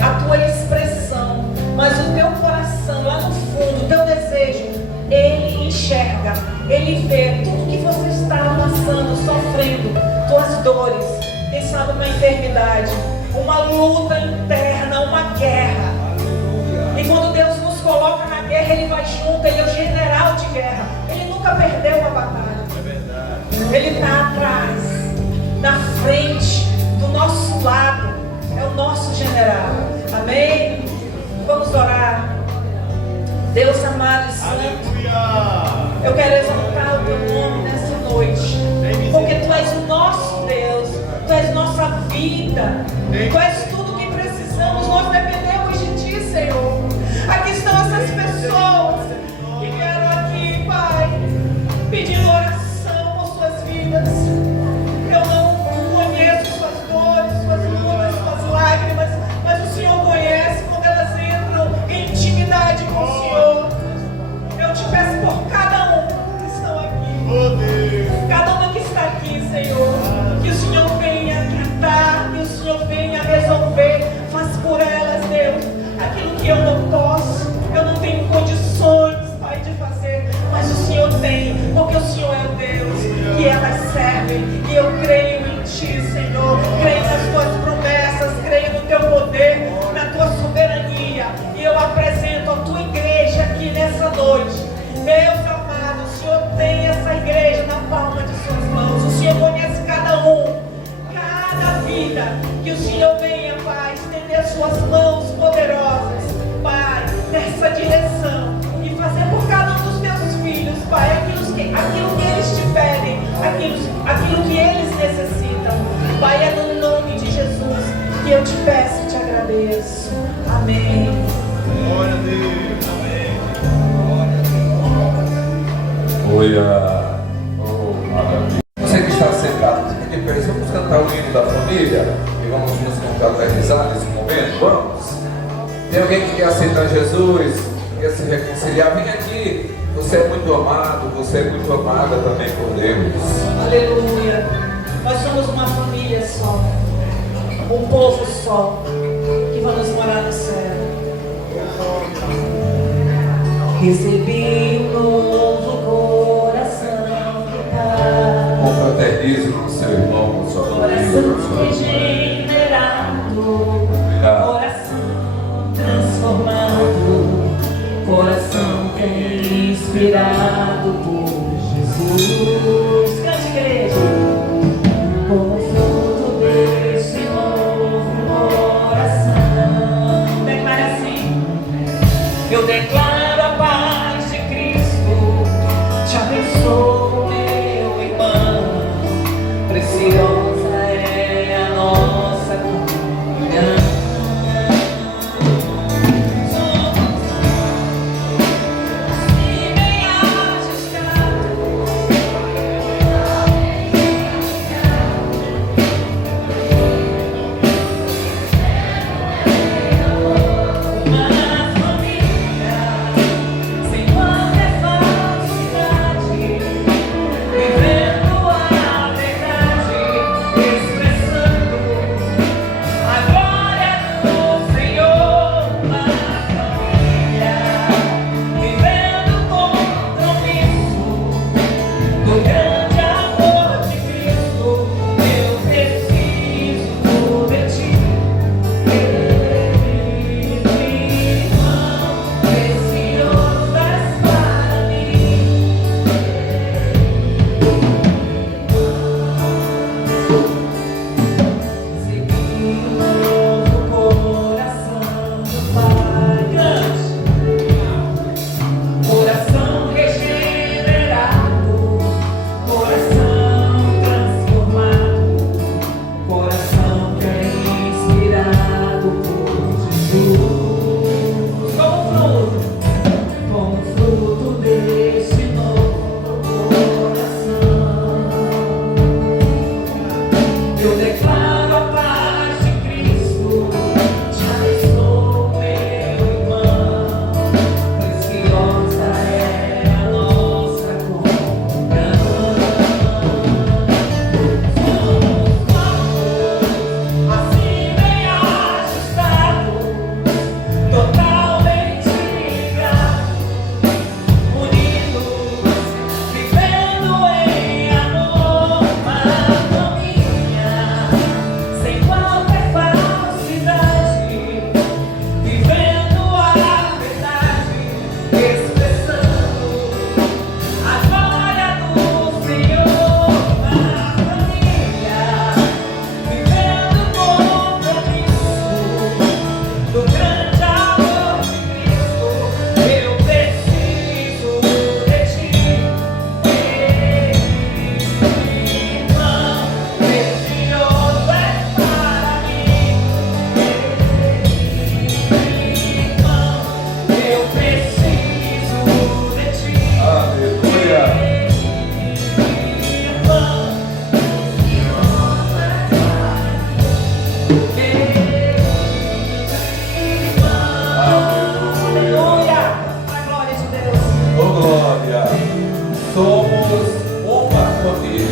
a tua expressão. Mas o teu coração, lá no fundo, o teu desejo, Ele enxerga. Ele vê tudo que você está passando, sofrendo, tuas dores. Quem sabe uma enfermidade, uma luta interna, uma guerra. E quando Deus nos coloca na guerra, Ele vai junto. Ele é o general de guerra. Ele nunca perdeu uma batalha. Ele está atrás, na frente, do nosso lado. É o nosso general. Amém? Vamos orar. Deus amado e santo, eu quero exaltar o teu nome nessa noite, porque tu és o nosso Deus, tu és nossa vida, tu és tudo que precisamos. Nós dependemos de ti, Senhor. Aqui estão essas pessoas que vieram aqui, Pai, pedindo oração por suas vidas. Eu não conheço suas dores, suas lutas, suas lágrimas, mas o Senhor conhece. Quando elas entram em intimidade com o Senhor, eu te peço por cada um que estão aqui, cada uma que está aqui, Senhor, que o Senhor venha tratar, que o Senhor venha resolver. Faz por elas, Deus, aquilo que eu não posso, eu não tenho condições, Pai, de fazer, mas o Senhor tem, porque o Senhor é o Deus que elas servem. E eu creio em Ti, Senhor, creio nas Tuas promessas, creio no Teu poder, na Tua soberania. E eu apresento a Tua igreja aqui nessa noite. Deus amado, o Senhor tem essa igreja na palma de Suas mãos. O Senhor conhece cada um, cada vida. Que o Senhor venha, Pai, estender Suas mãos poderosas, Pai, nessa direção, e fazer por cada um dos Teus filhos, Pai, aquilo que eles te pedem, aquilo que eles necessitam. Pai, é no nome de Jesus que eu te peço e te agradeço. Amém. Glória a Deus. Aleluia. Você que está sentado, fica de pé. Vamos cantar o hino da família e vamos nos confraternizar nesse momento. Vamos. Tem alguém que quer aceitar Jesus, quer se reconciliar? Vem aqui. Você é muito amado, você é muito amada também por Deus. Aleluia. Nós somos uma família só, um povo só, que vamos morar no céu. Recebi um novo coração do Pai. Confraternize com seu irmão, com sua família, com sua Coração regenerado, coração transformado, coração inspirado por Jesus. Cante, igreja. Como fruto desse novo coração. Declara assim: eu declaro a paz de Cristo, te abençoo, meu irmão.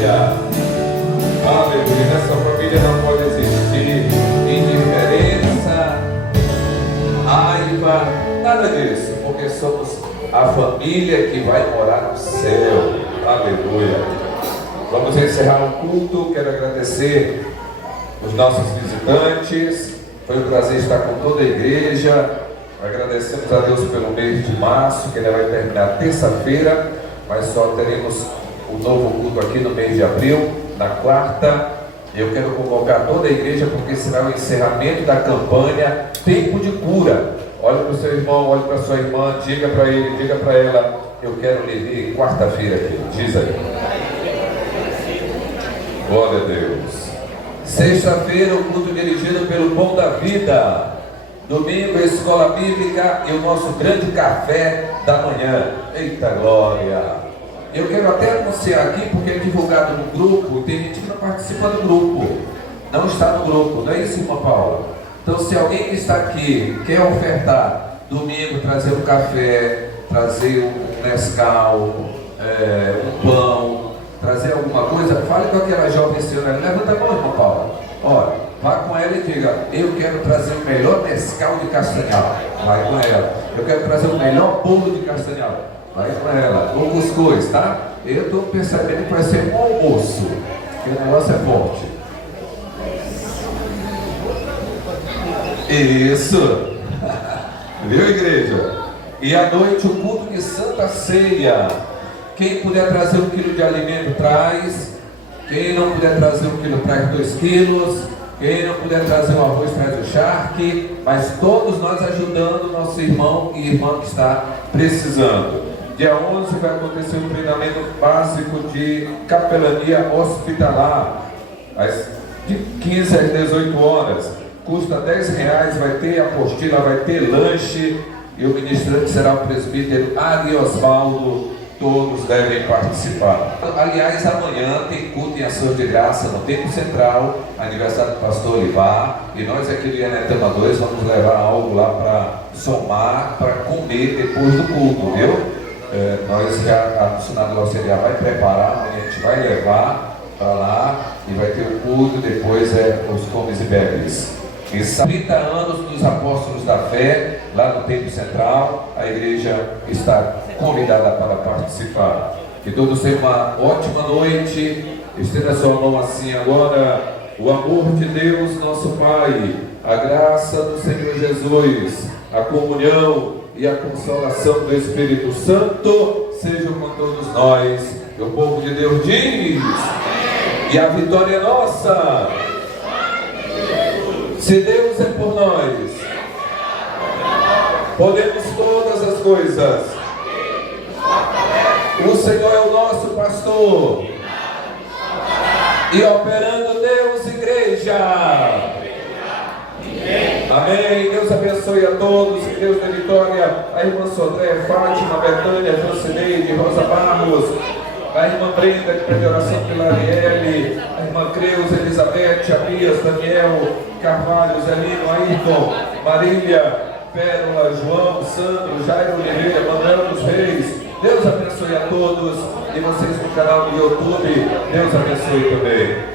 Aleluia. Aleluia. Nessa família não pode existir indiferença, raiva, nada disso, porque somos a família que vai morar no céu. Aleluia. Vamos encerrar o culto. Quero agradecer os nossos visitantes. Foi um prazer estar com toda a igreja. Agradecemos a Deus pelo mês de março, que ele vai terminar terça-feira, mas só teremos um novo culto aqui no mês de abril, na quarta. Eu quero convocar toda a igreja, porque será o encerramento da campanha Tempo de Cura. Olhe para o seu irmão, olhe para a sua irmã, diga para ele, diga para ela: eu quero lhe ver quarta-feira aqui. Diz aí. Glória a Deus. Sexta-feira, o culto dirigido pelo Pão da Vida. Domingo, a escola bíblica e o nosso grande café da manhã. Eita glória! Eu quero até anunciar aqui, porque é divulgado no grupo, tem gente que não participa do grupo, não está no grupo, não é isso, irmã Paula? Então, se alguém que está aqui quer ofertar domingo, trazer um café, trazer um Nescau, um pão, trazer alguma coisa, fale com aquela jovem senhora, levanta a mão, irmã Paula. Olha, vá com ela e diga: eu quero trazer o melhor Nescau de Castanhal. Vai com ela. Eu quero trazer o melhor bolo de Castanhal. Vai com ela. Ou cuscuz, tá? Eu estou percebendo que vai ser um almoço, porque o negócio é forte. Isso. Viu, igreja? E à noite o culto de Santa Ceia. Quem puder trazer 1 quilo de alimento, traz. Quem não puder trazer 1 quilo, traz 2 quilos. Quem não puder trazer um arroz, traz o charque. Mas todos nós ajudando nosso irmão e irmã que está precisando. Dia 11 vai acontecer um treinamento básico de capelania hospitalar, de 15 às 18 horas. Custa R$10, vai ter apostila, vai ter lanche, e o ministrante será o presbítero Ari Osvaldo. Todos devem participar. Aliás, amanhã tem culto em ações de graça no Templo Central, aniversário do pastor Olivar, e nós aqui do Ianetama 2 vamos levar algo lá para somar, para comer depois do culto, viu? Nós já, a missionária do auxiliar vai preparar, amanhã a gente vai levar para lá e vai ter o culto, depois os comes e bebes. E 30 anos dos Apóstolos da Fé, lá no Templo Central, a igreja está convidada para participar. Que todos tenham uma ótima noite. Estenda sua mão assim agora. O amor de Deus, nosso Pai, a graça do Senhor Jesus, a comunhão e a consolação do Espírito Santo sejam com todos nós. E o povo de Deus diz: e a vitória é nossa. Se Deus é por nós, podemos todas as coisas. O Senhor é o nosso pastor. E operando Deus, igreja. Amém. Deus abençoe a todos. Que Deus dê vitória. A irmã Sodré, Fátima, Betânia, Jocineide, Rosa Barros, a irmã Brenda, que pede oração pela Arielle, a irmã Creus, Elizabeth, Abias, Daniel, Carvalho, Zelino, Ayrton, Marília, Pérola, João, Sandro, Jairo Oliveira, Manuel dos Reis. Deus abençoe a todos. E vocês no canal do YouTube, Deus abençoe também.